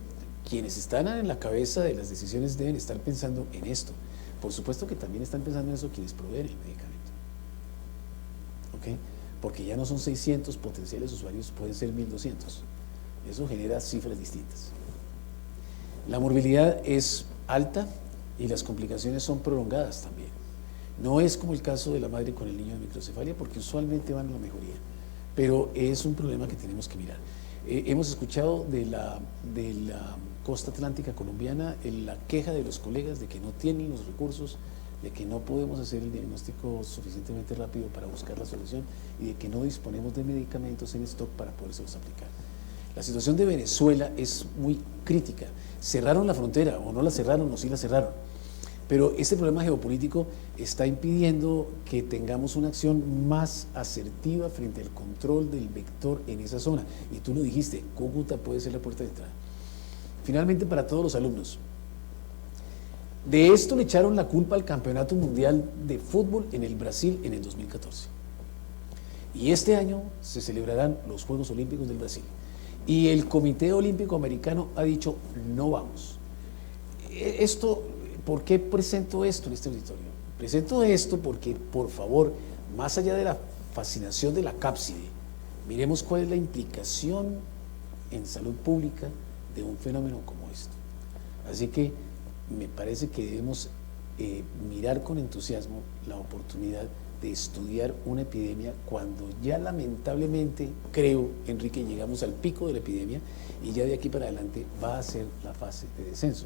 quienes están en la cabeza de las decisiones deben estar pensando en esto. Por supuesto que también están pensando en eso quienes proveen el medicamento. ¿Ok? Porque ya no son 600 potenciales usuarios, pueden ser 1200. Eso genera cifras distintas. La morbilidad es alta y las complicaciones son prolongadas también. No es como el caso de la madre con el niño de microcefalia, porque usualmente van a la mejoría, pero es un problema que tenemos que mirar. Hemos escuchado de la costa atlántica colombiana la queja de los colegas de que no tienen los recursos, de que no podemos hacer el diagnóstico suficientemente rápido para buscar la solución y de que no disponemos de medicamentos en stock para podérselos aplicar. La situación de Venezuela es muy crítica. Cerraron la frontera, o no la cerraron, o sí la cerraron. Pero este problema geopolítico está impidiendo que tengamos una acción más asertiva frente al control del vector en esa zona. Y tú lo dijiste, Cúcuta puede ser la puerta de entrada. Finalmente, para todos los alumnos, de esto le echaron la culpa al Campeonato Mundial de Fútbol en el Brasil en el 2014. Y este año se celebrarán los Juegos Olímpicos del Brasil. y el Comité Olímpico Americano ha dicho no vamos. Esto, ¿por qué presento esto en este auditorio? Presento esto porque, por favor, más allá de la fascinación de la cápside, miremos cuál es la implicación en salud pública de un fenómeno como esto. Así que me parece que debemos mirar con entusiasmo la oportunidad de estudiar una epidemia cuando ya lamentablemente, creo, Enrique, llegamos al pico de la epidemia y ya de aquí para adelante va a ser la fase de descenso.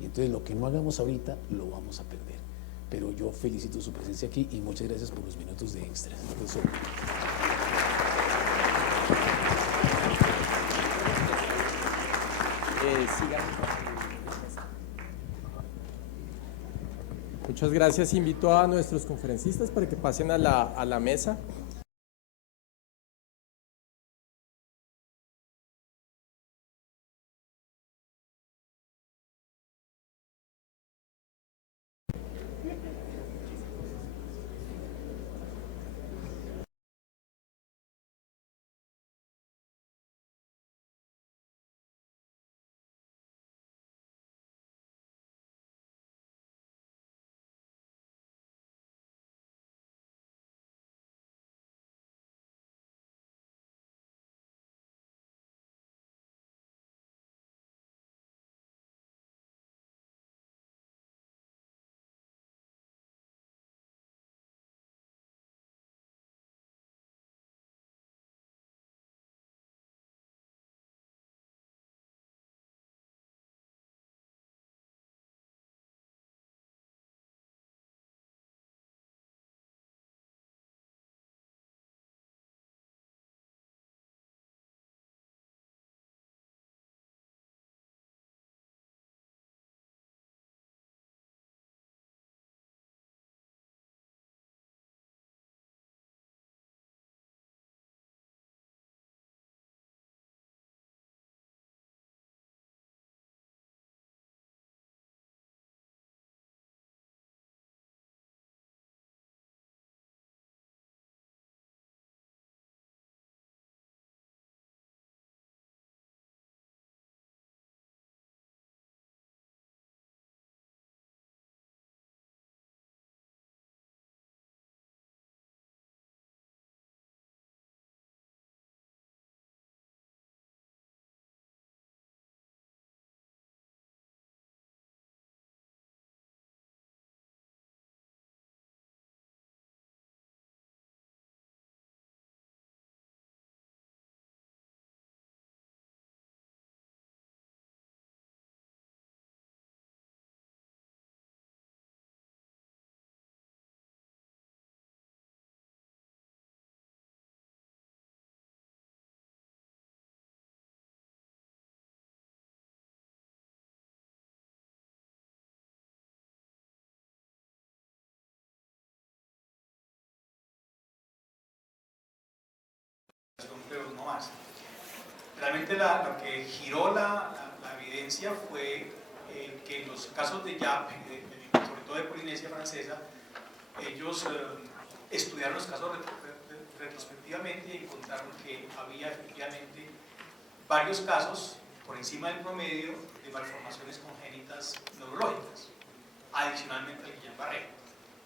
Y entonces lo que no hagamos ahorita lo vamos a perder. Pero yo felicito su presencia aquí y muchas gracias por los minutos de extra. Muchas gracias. Invito a nuestros conferencistas para que pasen a la mesa. Pero no más. Realmente lo que giró la evidencia fue que en los casos de YAP, sobre todo de Polinesia Francesa, ellos estudiaron los casos retrospectivamente y encontraron que había efectivamente varios casos por encima del promedio de malformaciones congénitas neurológicas, adicionalmente al Guillain-Barré.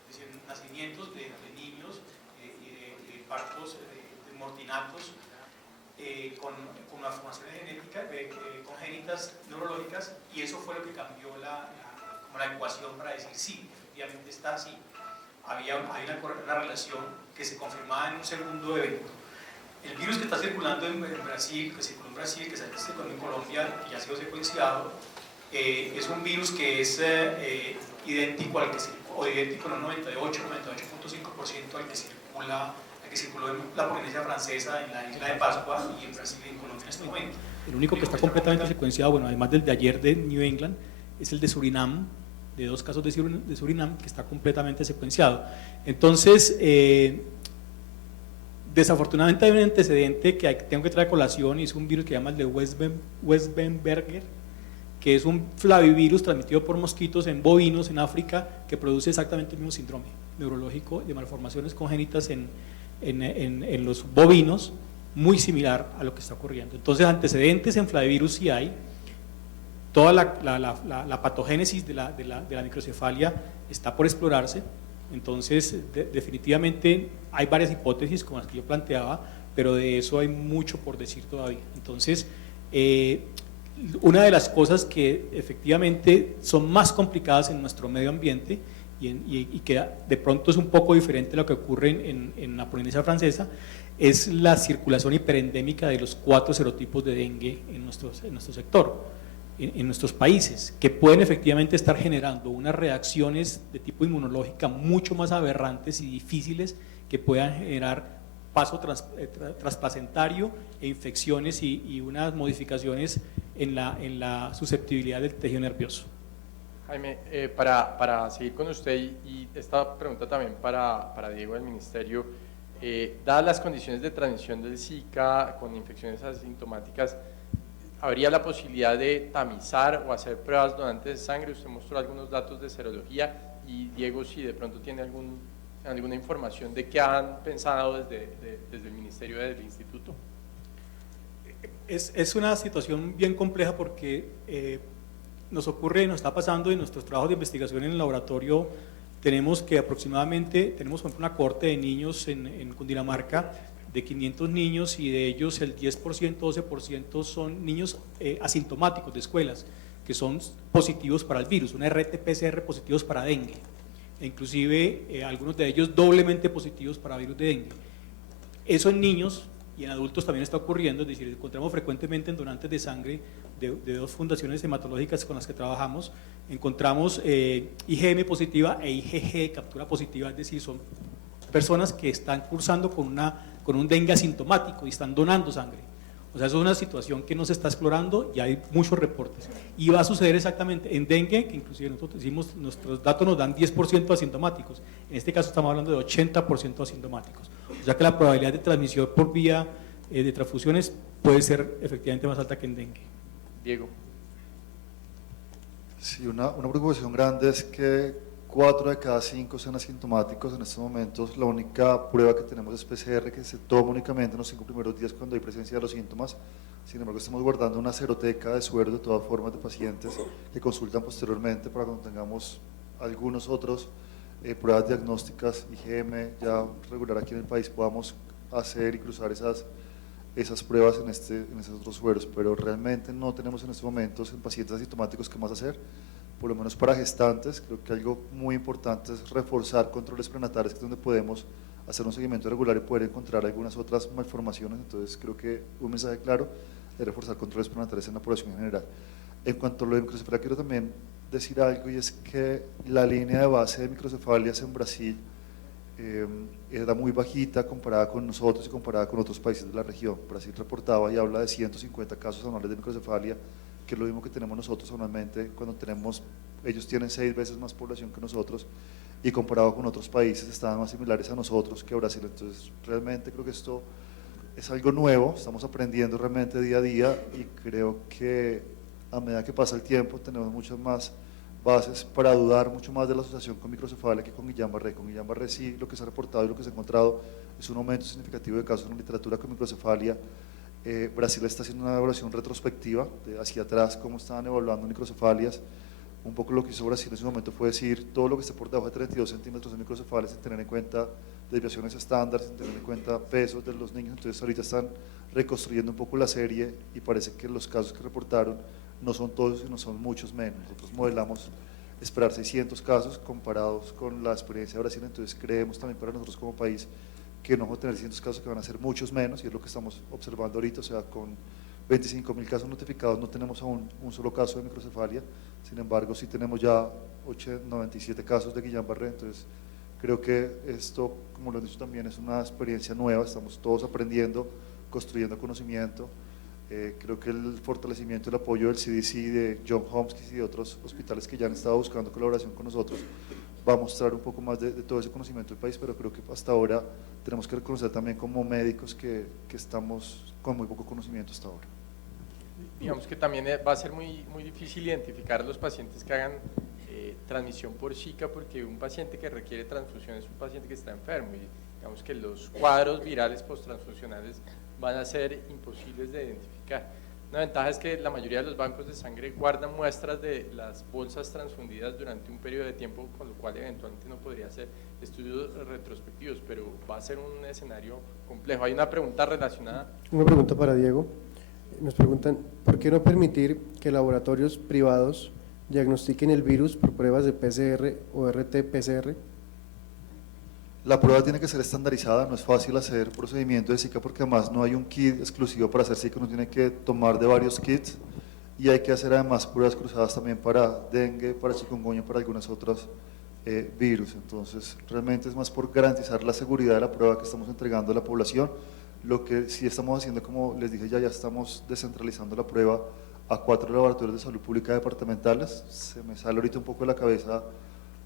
Es decir, nacimientos de niños y de partos mortinatos con malformaciones genéticas congénitas neurológicas, y eso fue lo que cambió la ecuación para decir sí, efectivamente está así. Hay una relación que se confirmaba en un segundo evento. El virus que está circulando en Brasil, que circuló en Brasil, que se circuló en Colombia y ya ha sido secuenciado, es un virus que es idéntico al que circuló, idéntico en un 98.5% al que circuló en la Polinesia Francesa, en la isla de Pascua y en Brasil y en Colombia en este momento. El único que está completamente secuenciado, bueno, además del de ayer de New England, es el de Surinam, de 2 casos de Surinam, que está completamente secuenciado. Entonces, desafortunadamente hay un antecedente que tengo que traer a colación, y es un virus que se llama el de Westbenberger, que es un flavivirus transmitido por mosquitos en bovinos en África, que produce exactamente el mismo síndrome neurológico de malformaciones congénitas en los bovinos, muy similar a lo que está ocurriendo. Entonces, antecedentes en flavivirus sí hay. Toda la patogénesis de la microcefalia está por explorarse. Entonces, definitivamente hay varias hipótesis como las que yo planteaba, pero de eso hay mucho por decir todavía. Entonces, una de las cosas que efectivamente son más complicadas en nuestro medio ambiente y que de pronto es un poco diferente de lo que ocurre en la Polinesia Francesa, es la circulación hiperendémica de los 4 serotipos de dengue en nuestro sector, en nuestros países, que pueden efectivamente estar generando unas reacciones de tipo inmunológica mucho más aberrantes y difíciles que puedan generar paso transplacentario e infecciones y unas modificaciones en la susceptibilidad del tejido nervioso. Jaime, para seguir con usted y esta pregunta también para Diego del Ministerio, dadas las condiciones de transmisión del Zika con infecciones asintomáticas, ¿habría la posibilidad de tamizar o hacer pruebas donantes de sangre? Usted mostró algunos datos de serología y Diego, si de pronto tiene alguna información de qué han pensado desde el Ministerio, desde el Instituto. Es una situación bien compleja porque nos está pasando en nuestros trabajos de investigación en el laboratorio. Tenemos por ejemplo, una cohorte de niños en Cundinamarca de 500 niños y de ellos el 10%, 12% son niños asintomáticos de escuelas que son positivos para el virus, una RT-PCR positivos para dengue, e inclusive algunos de ellos doblemente positivos para virus de dengue. Eso en niños y en adultos también está ocurriendo, es decir, encontramos frecuentemente en donantes de sangre de 2 fundaciones hematológicas con las que trabajamos, encontramos IgM positiva e IgG captura positiva, es decir, son personas que están cursando con un dengue asintomático y están donando sangre. O sea, eso es una situación que no se está explorando y hay muchos reportes. Y va a suceder exactamente en dengue, que inclusive nosotros decimos, nuestros datos nos dan 10% asintomáticos. En este caso estamos hablando de 80% asintomáticos. O sea que la probabilidad de transmisión por vía de transfusiones puede ser efectivamente más alta que en dengue. Diego. Sí, una preocupación grande es que 4 de cada 5 sean asintomáticos. En estos momentos la única prueba que tenemos es PCR, que se toma únicamente en los 5 primeros días cuando hay presencia de los síntomas. Sin embargo, estamos guardando una seroteca de suero de todas formas de pacientes que consultan posteriormente para cuando tengamos algunos otros pruebas diagnósticas, IgM ya regular aquí en el país, podamos hacer y cruzar esas pruebas en esos otros sueros, pero realmente no tenemos en estos momentos en pacientes asintomáticos qué más hacer. Por lo menos para gestantes, creo que algo muy importante es reforzar controles prenatales, que es donde podemos hacer un seguimiento regular y poder encontrar algunas otras malformaciones. Entonces creo que un mensaje claro es reforzar controles prenatales en la población en general. En cuanto a lo de microcefalia, quiero también decir algo, y es que la línea de base de microcefalias en Brasil era muy bajita comparada con nosotros y comparada con otros países de la región. Brasil reportaba y habla de 150 casos anuales de microcefalia, que es lo mismo que tenemos nosotros anualmente, cuando ellos tienen 6 veces más población que nosotros, y comparado con otros países estaban más similares a nosotros que a Brasil. Entonces realmente creo que esto es algo nuevo, estamos aprendiendo realmente día a día, y creo que a medida que pasa el tiempo tenemos muchas más bases para dudar mucho más de la asociación con microcefalia que con Guillain-Barré. Con Guillain-Barré sí, lo que se ha reportado y lo que se ha encontrado es un aumento significativo de casos en la literatura con microcefalia. Brasil está haciendo una evaluación retrospectiva de hacia atrás, cómo estaban evaluando microcefalias. Un poco lo que hizo Brasil en ese momento fue decir todo lo que esté por debajo de 32 centímetros de microcefalias, sin tener en cuenta desviaciones estándar, sin tener en cuenta pesos de los niños. Entonces ahorita están reconstruyendo un poco la serie y parece que los casos que reportaron no son todos, sino son muchos menos. Nosotros modelamos esperar 600 casos comparados con la experiencia de Brasil, entonces creemos también para nosotros como país que no vamos a tener 600 casos, que van a ser muchos menos, y es lo que estamos observando ahorita. O sea, con 25.000 casos notificados no tenemos aún un solo caso de microcefalia, sin embargo sí tenemos ya 97 casos de Guillain-Barré. Entonces creo que esto, como lo han dicho también, es una experiencia nueva, estamos todos aprendiendo, construyendo conocimiento. Creo que el fortalecimiento y el apoyo del CDC, de Johns Hopkins y de otros hospitales que ya han estado buscando colaboración con nosotros va a mostrar un poco más de todo ese conocimiento del país, pero creo que hasta ahora tenemos que reconocer también como médicos que estamos con muy poco conocimiento hasta ahora. Digamos que también va a ser muy difícil identificar a los pacientes que hagan transmisión por Zika, porque un paciente que requiere transfusión es un paciente que está enfermo, y digamos que los cuadros virales posttransfusionales van a ser imposibles de identificar. Una ventaja es que la mayoría de los bancos de sangre guardan muestras de las bolsas transfundidas durante un periodo de tiempo, con lo cual eventualmente no podría hacer estudios retrospectivos, pero va a ser un escenario complejo. Hay una pregunta relacionada. Una pregunta para Diego. Nos preguntan, ¿por qué no permitir que laboratorios privados diagnostiquen el virus por pruebas de PCR o RT-PCR? La prueba tiene que ser estandarizada, no es fácil hacer procedimiento de Zika porque además no hay un kit exclusivo para hacer Zika, uno tiene que tomar de varios kits y hay que hacer además pruebas cruzadas también para dengue, para chikungunya, para algunos otros virus. Entonces realmente es más por garantizar la seguridad de la prueba que estamos entregando a la población. Lo que sí estamos haciendo, como les dije ya estamos descentralizando la prueba a 4 laboratorios de salud pública departamentales. Se me sale ahorita un poco de la cabeza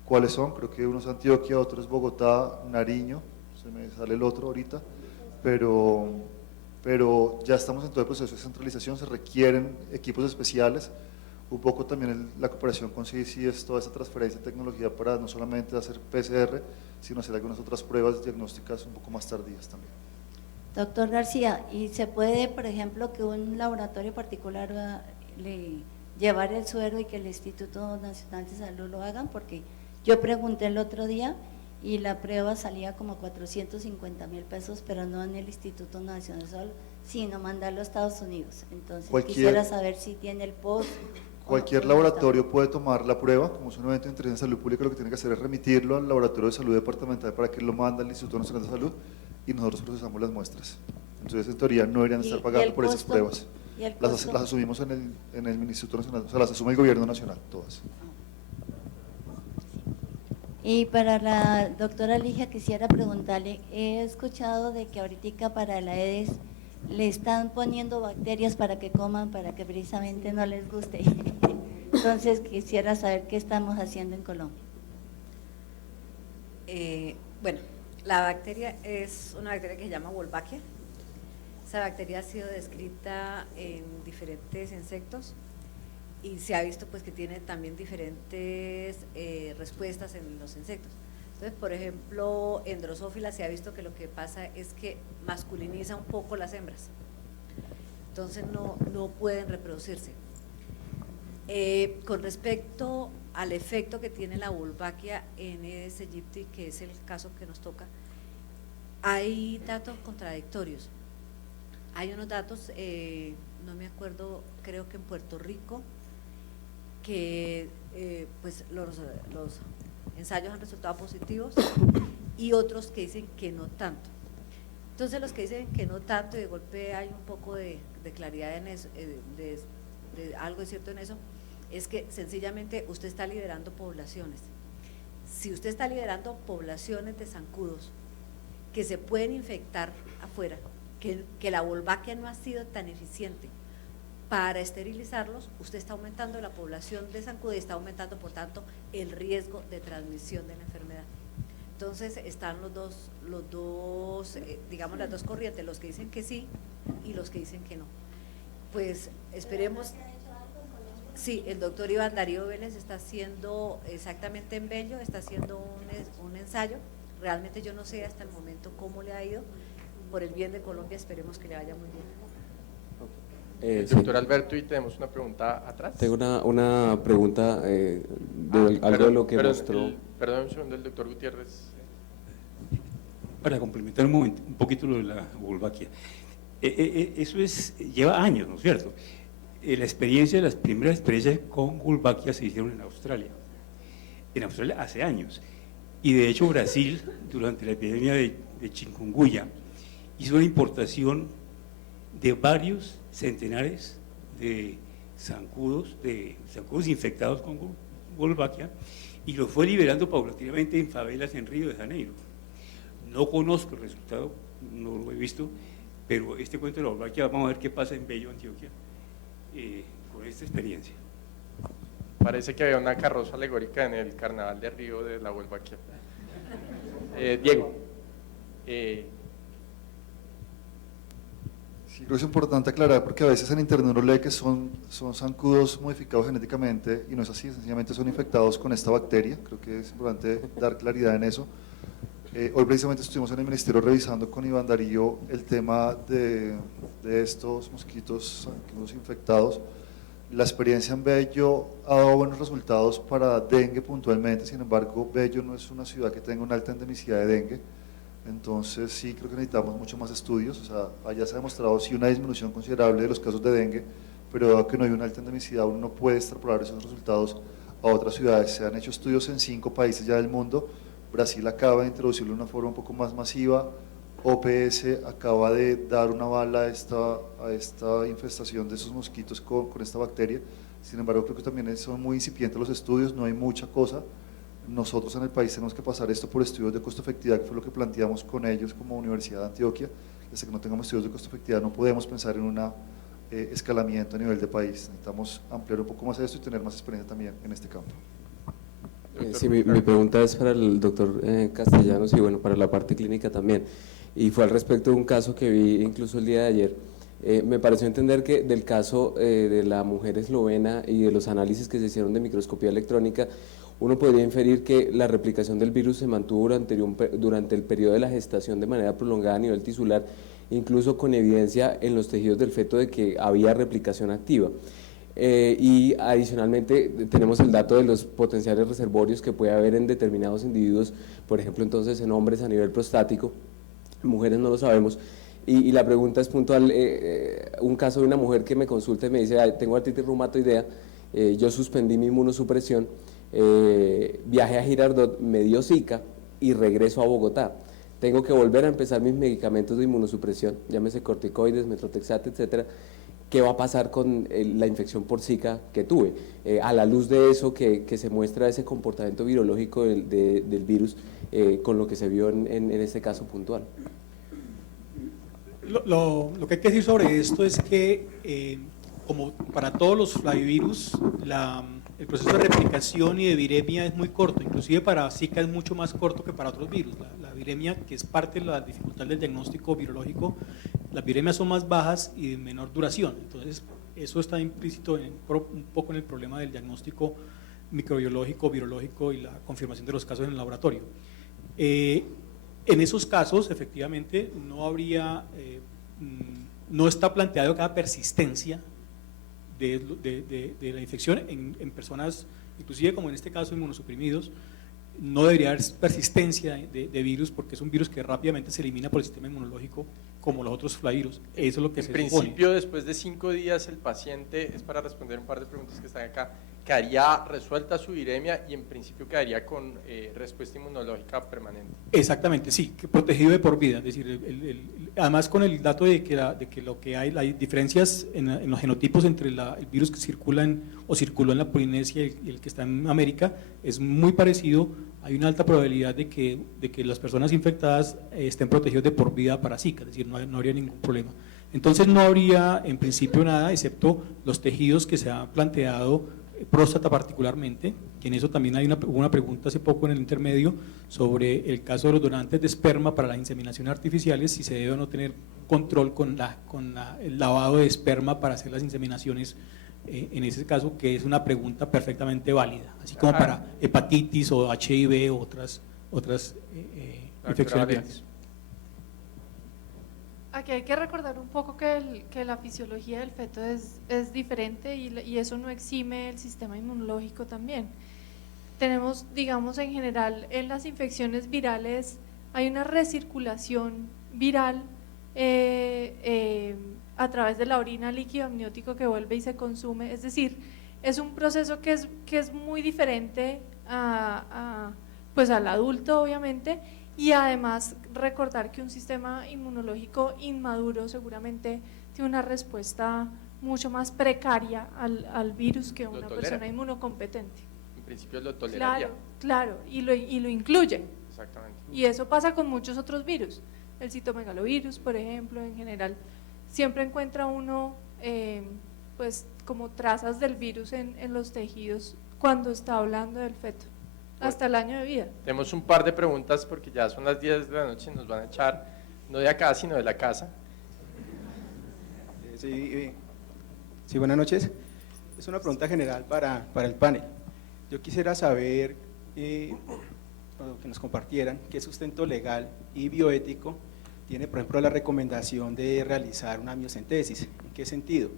cuáles son, creo que uno es Antioquia, otro es Bogotá, Nariño, se me sale el otro ahorita, pero ya estamos en todo el proceso de centralización, se requieren equipos especiales, un poco también la cooperación con CDC es toda esa transferencia de tecnología para no solamente hacer PCR, sino hacer algunas otras pruebas diagnósticas un poco más tardías también. Doctor García, ¿y se puede, por ejemplo, que un laboratorio particular le llevar el suero y que el Instituto Nacional de Salud lo hagan? Porque yo pregunté el otro día y la prueba salía como 450.000 pesos, pero no en el Instituto Nacional de Salud, sino mandarlo a Estados Unidos. Entonces quisiera saber si tiene el post. Cualquier laboratorio puede tomar la prueba, como es un evento de interés en salud pública, lo que tiene que hacer es remitirlo al laboratorio de salud departamental para que lo mande al Instituto Nacional de Salud y nosotros procesamos las muestras. Entonces, en teoría, no deberían estar pagando por esas pruebas. Las asumimos en el Instituto Nacional, o sea, las asume el Gobierno Nacional, todas. Y para la doctora Ligia quisiera preguntarle, he escuchado de que ahorita para la EDES le están poniendo bacterias para que coman, para que precisamente no les guste. Entonces quisiera saber qué estamos haciendo en Colombia. Bueno, la bacteria es una bacteria que se llama Wolbachia. Esa bacteria ha sido descrita en diferentes insectos y se ha visto pues que tiene también diferentes respuestas en los insectos. Entonces, por ejemplo, en Drosophila se ha visto que lo que pasa es que masculiniza un poco las hembras, entonces no pueden reproducirse. Con respecto al efecto que tiene la Wolbachia en Aedes aegypti, que es el caso que nos toca, hay datos contradictorios. Hay unos datos, no me acuerdo, creo que en Puerto Rico, que pues los ensayos han resultado positivos y otros que dicen que no tanto. Entonces los que dicen que no tanto, y de golpe hay un poco de claridad en eso, de algo de cierto en eso, es que sencillamente usted está liberando poblaciones. Si usted está liberando poblaciones de zancudos que se pueden infectar afuera, que la Wolbachia no ha sido tan eficiente para esterilizarlos, usted está aumentando la población de zancudo y está aumentando, por tanto, el riesgo de transmisión de la enfermedad. Entonces están los dos, digamos las dos corrientes, los que dicen que sí y los que dicen que no. Pues esperemos. Sí, el doctor Iván Darío Vélez está haciendo exactamente en Bello, está haciendo un ensayo. Realmente yo no sé hasta el momento cómo le ha ido. Por el bien de Colombia esperemos que le vaya muy bien. Doctor Alberto, y tenemos una pregunta atrás. Tengo una pregunta de algo de lo que mostró. Perdón un segundo, el doctor Gutiérrez. Para complementar un poquito lo de la Wolbachia. Eso lleva años, ¿no es cierto? Las primeras experiencias con Wolbachia se hicieron en Australia hace años. Y de hecho Brasil, durante la epidemia de chikungunya, hizo una importación de varios centenares de zancudos infectados con Wolbachia y los fue liberando paulatinamente en favelas en Río de Janeiro. No conozco el resultado, no lo he visto, pero este cuento de la Wolbachia, vamos a ver qué pasa en Bello, Antioquia, con esta experiencia. Parece que había una carroza alegórica en el carnaval de Río de la Wolbachia. Diego. Sí, creo que es importante aclarar porque a veces en internet uno lee que son zancudos modificados genéticamente y no es así, sencillamente son infectados con esta bacteria. Creo que es importante dar claridad en eso. Hoy precisamente estuvimos en el ministerio revisando con Iván Darío el tema de estos mosquitos infectados. La experiencia en Bello ha dado buenos resultados para dengue puntualmente, sin embargo Bello no es una ciudad que tenga una alta endemicidad de dengue, entonces sí creo que necesitamos mucho más estudios. O sea, allá se ha demostrado sí una disminución considerable de los casos de dengue, pero dado que no hay una alta endemicidad uno no puede extrapolar esos resultados a otras ciudades. Se han hecho estudios en 5 países ya del mundo. Brasil acaba de introducirlo de una forma un poco más masiva, OPS acaba de dar una bala a esta infestación de esos mosquitos con esta bacteria. Sin embargo, creo que también son muy incipientes los estudios, no hay mucha cosa. Nosotros en el país tenemos que pasar esto por estudios de costo-efectividad, que fue lo que planteamos con ellos como Universidad de Antioquia. Hasta que no tengamos estudios de costo-efectividad no podemos pensar en un escalamiento a nivel de país. Necesitamos ampliar un poco más esto y tener más experiencia también en este campo. Sí, mi pregunta es para el doctor Castellanos y bueno, para la parte clínica también. Y fue al respecto de un caso que vi incluso el día de ayer. Me pareció entender que del caso de la mujer eslovena y de los análisis que se hicieron de microscopía electrónica, uno podría inferir que la replicación del virus se mantuvo durante el periodo de la gestación de manera prolongada a nivel tisular, incluso con evidencia en los tejidos del feto de que había replicación activa. Y adicionalmente tenemos el dato de los potenciales reservorios que puede haber en determinados individuos, por ejemplo entonces en hombres a nivel prostático, mujeres no lo sabemos. Y la pregunta es puntual, un caso de una mujer que me consulta y me dice, tengo artritis reumatoidea, yo suspendí mi inmunosupresión, viajé a Girardot, me dio Zika y regreso a Bogotá. Tengo que volver a empezar mis medicamentos de inmunosupresión, llámese corticoides, metrotexate, etcétera. ¿Qué va a pasar con la infección por Zika que tuve? A la luz de eso que se muestra ese comportamiento virológico del virus con lo que se vio en este caso puntual. Lo que hay que decir sobre esto es que, como para todos los flavivirus, el proceso de replicación y de viremia es muy corto, inclusive para Zika es mucho más corto que para otros virus. La viremia, que es parte de la dificultad del diagnóstico virológico, las viremias son más bajas y de menor duración, entonces eso está implícito un poco en el problema del diagnóstico microbiológico, virológico y la confirmación de los casos en el laboratorio. En esos casos, efectivamente, no está planteado que haya persistencia de la infección en personas, inclusive como en este caso inmunosuprimidos. No debería haber persistencia de virus porque es un virus que rápidamente se elimina por el sistema inmunológico como los otros flavirus. Eso es lo que se supone. En principio, después de 5 días, el paciente, es para responder un par de preguntas que están acá, quedaría resuelta su viremia y en principio quedaría con respuesta inmunológica permanente. Exactamente, sí, que protegido de por vida. Es decir, además con el dato de que lo que hay diferencias en los genotipos entre el virus que circuló en la Polinesia y el que está en América, es muy parecido. Hay una alta probabilidad de que las personas infectadas estén protegidas de por vida para Zika, es decir, no habría ningún problema. Entonces no habría en principio nada, excepto los tejidos que se han planteado, próstata particularmente, que en eso también hay una pregunta hace poco en el intermedio sobre el caso de los donantes de esperma para las inseminaciones artificiales, si se debe o no tener control con el lavado de esperma para hacer las inseminaciones en ese caso, que es una pregunta perfectamente válida, así como para hepatitis o HIV o otras infecciones virales. Aquí hay que recordar un poco que la fisiología del feto es diferente y eso no exime el sistema inmunológico también. Tenemos, digamos, en general, en las infecciones virales hay una recirculación viral a través de la orina, líquido amniótico que vuelve y se consume, es decir, es un proceso que es muy diferente pues al adulto obviamente, y además recordar que un sistema inmunológico inmaduro seguramente tiene una respuesta mucho más precaria al virus que una persona inmunocompetente. En principio lo toleraría. Claro, y lo incluye. Exactamente. Y eso pasa con muchos otros virus, el citomegalovirus, por ejemplo, en general. Siempre encuentra uno pues como trazas del virus en los tejidos cuando está hablando del feto, hasta el año de vida. Tenemos un par de preguntas porque ya son las 10 de la noche y nos van a echar, no de acá, sino de la casa. Sí, buenas noches. Es una pregunta general para el panel. Yo quisiera saber o que nos compartieran qué sustento legal y bioético tiene, por ejemplo, la recomendación de realizar una amniocentesis. ¿En qué sentido?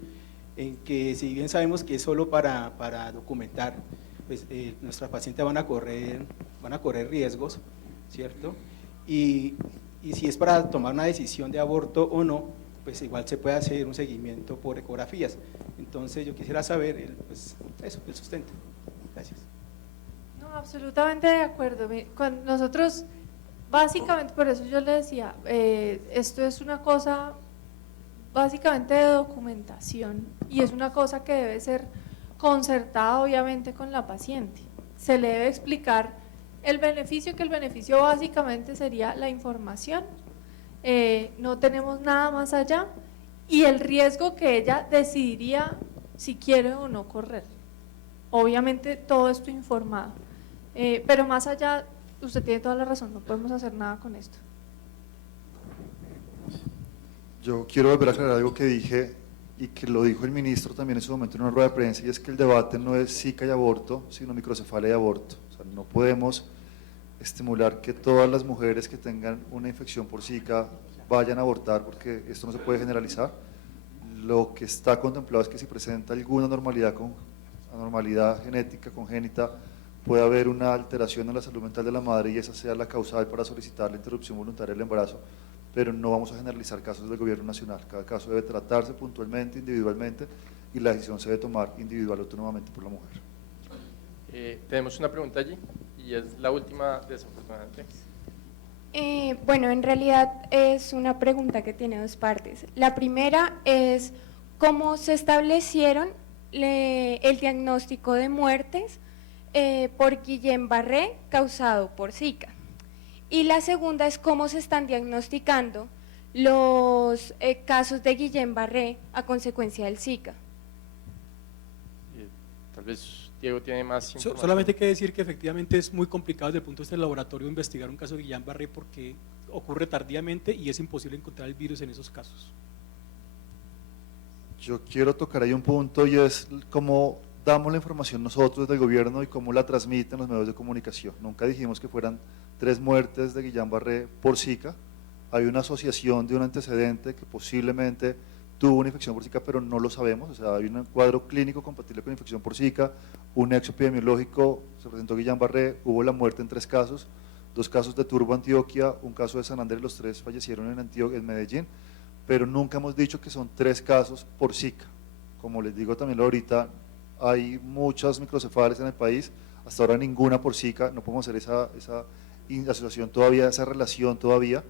En que si bien sabemos que es solo para documentar, pues nuestras pacientes van a correr riesgos, ¿cierto? Y si es para tomar una decisión de aborto o no, pues igual se puede hacer un seguimiento por ecografías. Entonces yo quisiera saber, pues eso, el sustento. Gracias. No, absolutamente de acuerdo. Cuando nosotros, básicamente, por eso yo le decía, esto es una cosa básicamente de documentación y es una cosa que debe ser concertada obviamente con la paciente. Se le debe explicar el beneficio, que el beneficio básicamente sería la información, no tenemos nada más allá, y el riesgo que ella decidiría si quiere o no correr. Obviamente todo esto informado, pero más allá, usted tiene toda la razón, no podemos hacer nada con esto. Yo quiero volver a aclarar algo que dije y que lo dijo el ministro también en su momento en una rueda de prensa, y es que el debate no es Zika y aborto, sino microcefalia y aborto. O sea, no podemos estimular que todas las mujeres que tengan una infección por Zika vayan a abortar, porque esto no se puede generalizar. Lo que está contemplado es que si presenta alguna anormalidad genética congénita, puede haber una alteración en la salud mental de la madre y esa sea la causal para solicitar la interrupción voluntaria del embarazo, pero no vamos a generalizar casos del gobierno nacional. Cada caso debe tratarse puntualmente, individualmente, y la decisión se debe tomar individual o autónomamente por la mujer. Tenemos una pregunta allí y es la última, desafortunadamente. Bueno, en realidad es una pregunta que tiene dos partes. La primera es cómo se establecieron el diagnóstico de muertes por Guillain-Barré causado por Zika. Y la segunda es cómo se están diagnosticando los casos de Guillain-Barré a consecuencia del Zika. Tal vez Diego tiene más información. Solamente hay que decir que efectivamente es muy complicado desde el punto de vista del laboratorio investigar un caso de Guillain-Barré porque ocurre tardíamente y es imposible encontrar el virus en esos casos. Yo quiero tocar ahí un punto y es cómo damos la información nosotros del gobierno y cómo la transmiten los medios de comunicación. Nunca dijimos que fueran 3 muertes de Guillain-Barré por Zika. Hay una asociación de un antecedente que posiblemente tuvo una infección por Zika, pero no lo sabemos. O sea, hay un cuadro clínico compatible con infección por Zika, un nexo epidemiológico, se presentó Guillain-Barré, hubo la muerte en 3 casos, 2 casos de Turbo, Antioquia, un caso de San Andrés, los 3 fallecieron en Medellín, pero nunca hemos dicho que son 3 casos por Zika. Como les digo también ahorita, hay muchas microcefalias en el país, hasta ahora ninguna por Zika, no podemos hacer esa asociación todavía, esa relación todavía.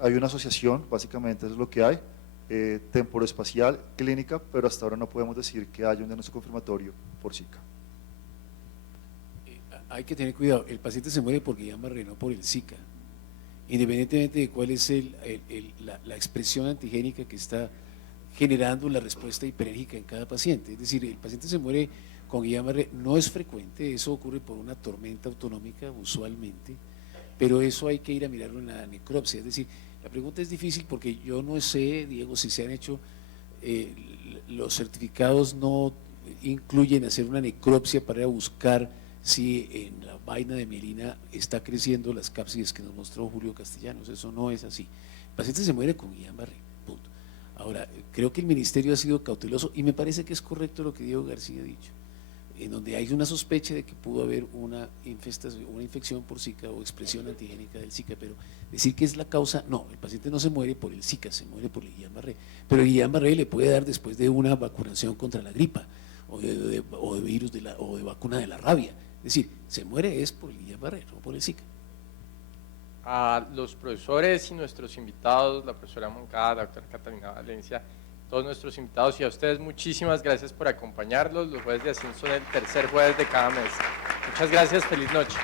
Hay una asociación, básicamente eso es lo que hay, temporoespacial, clínica, pero hasta ahora no podemos decir que haya un diagnóstico confirmatorio por Zika. Hay que tener cuidado, el paciente se muere por Guillain-Barré, no por el Zika, independientemente de cuál es la expresión antigénica que está generando la respuesta hiperérgica en cada paciente. Es decir, el paciente se muere con Guillain-Barré, no es frecuente, eso ocurre por una tormenta autonómica usualmente, pero eso hay que ir a mirarlo en la necropsia. Es decir, la pregunta es difícil porque yo no sé, Diego, si se han hecho, los certificados no incluyen hacer una necropsia para ir a buscar si en la vaina de mielina está creciendo las cápsides que nos mostró Julio Castellanos. Eso no es así. El paciente se muere con Guillain-Barré, punto. Ahora, creo que el ministerio ha sido cauteloso y me parece que es correcto lo que Diego García ha dicho, en donde hay una sospecha de que pudo haber una infección por Zika o expresión antigénica del Zika, pero decir que es la causa, no, el paciente no se muere por el Zika, se muere por el Guillain-Barré, pero el Guillain-Barré le puede dar después de una vacunación contra la gripa o de virus o de vacuna de la rabia, es decir, se muere es por el Guillain-Barré, no por el Zika. A los profesores y nuestros invitados, la profesora Moncada, la doctora Catalina Valencia, todos nuestros invitados y a ustedes muchísimas gracias por acompañarlos. Los jueves de Ascenso son el tercer jueves de cada mes. Muchas gracias, feliz noche.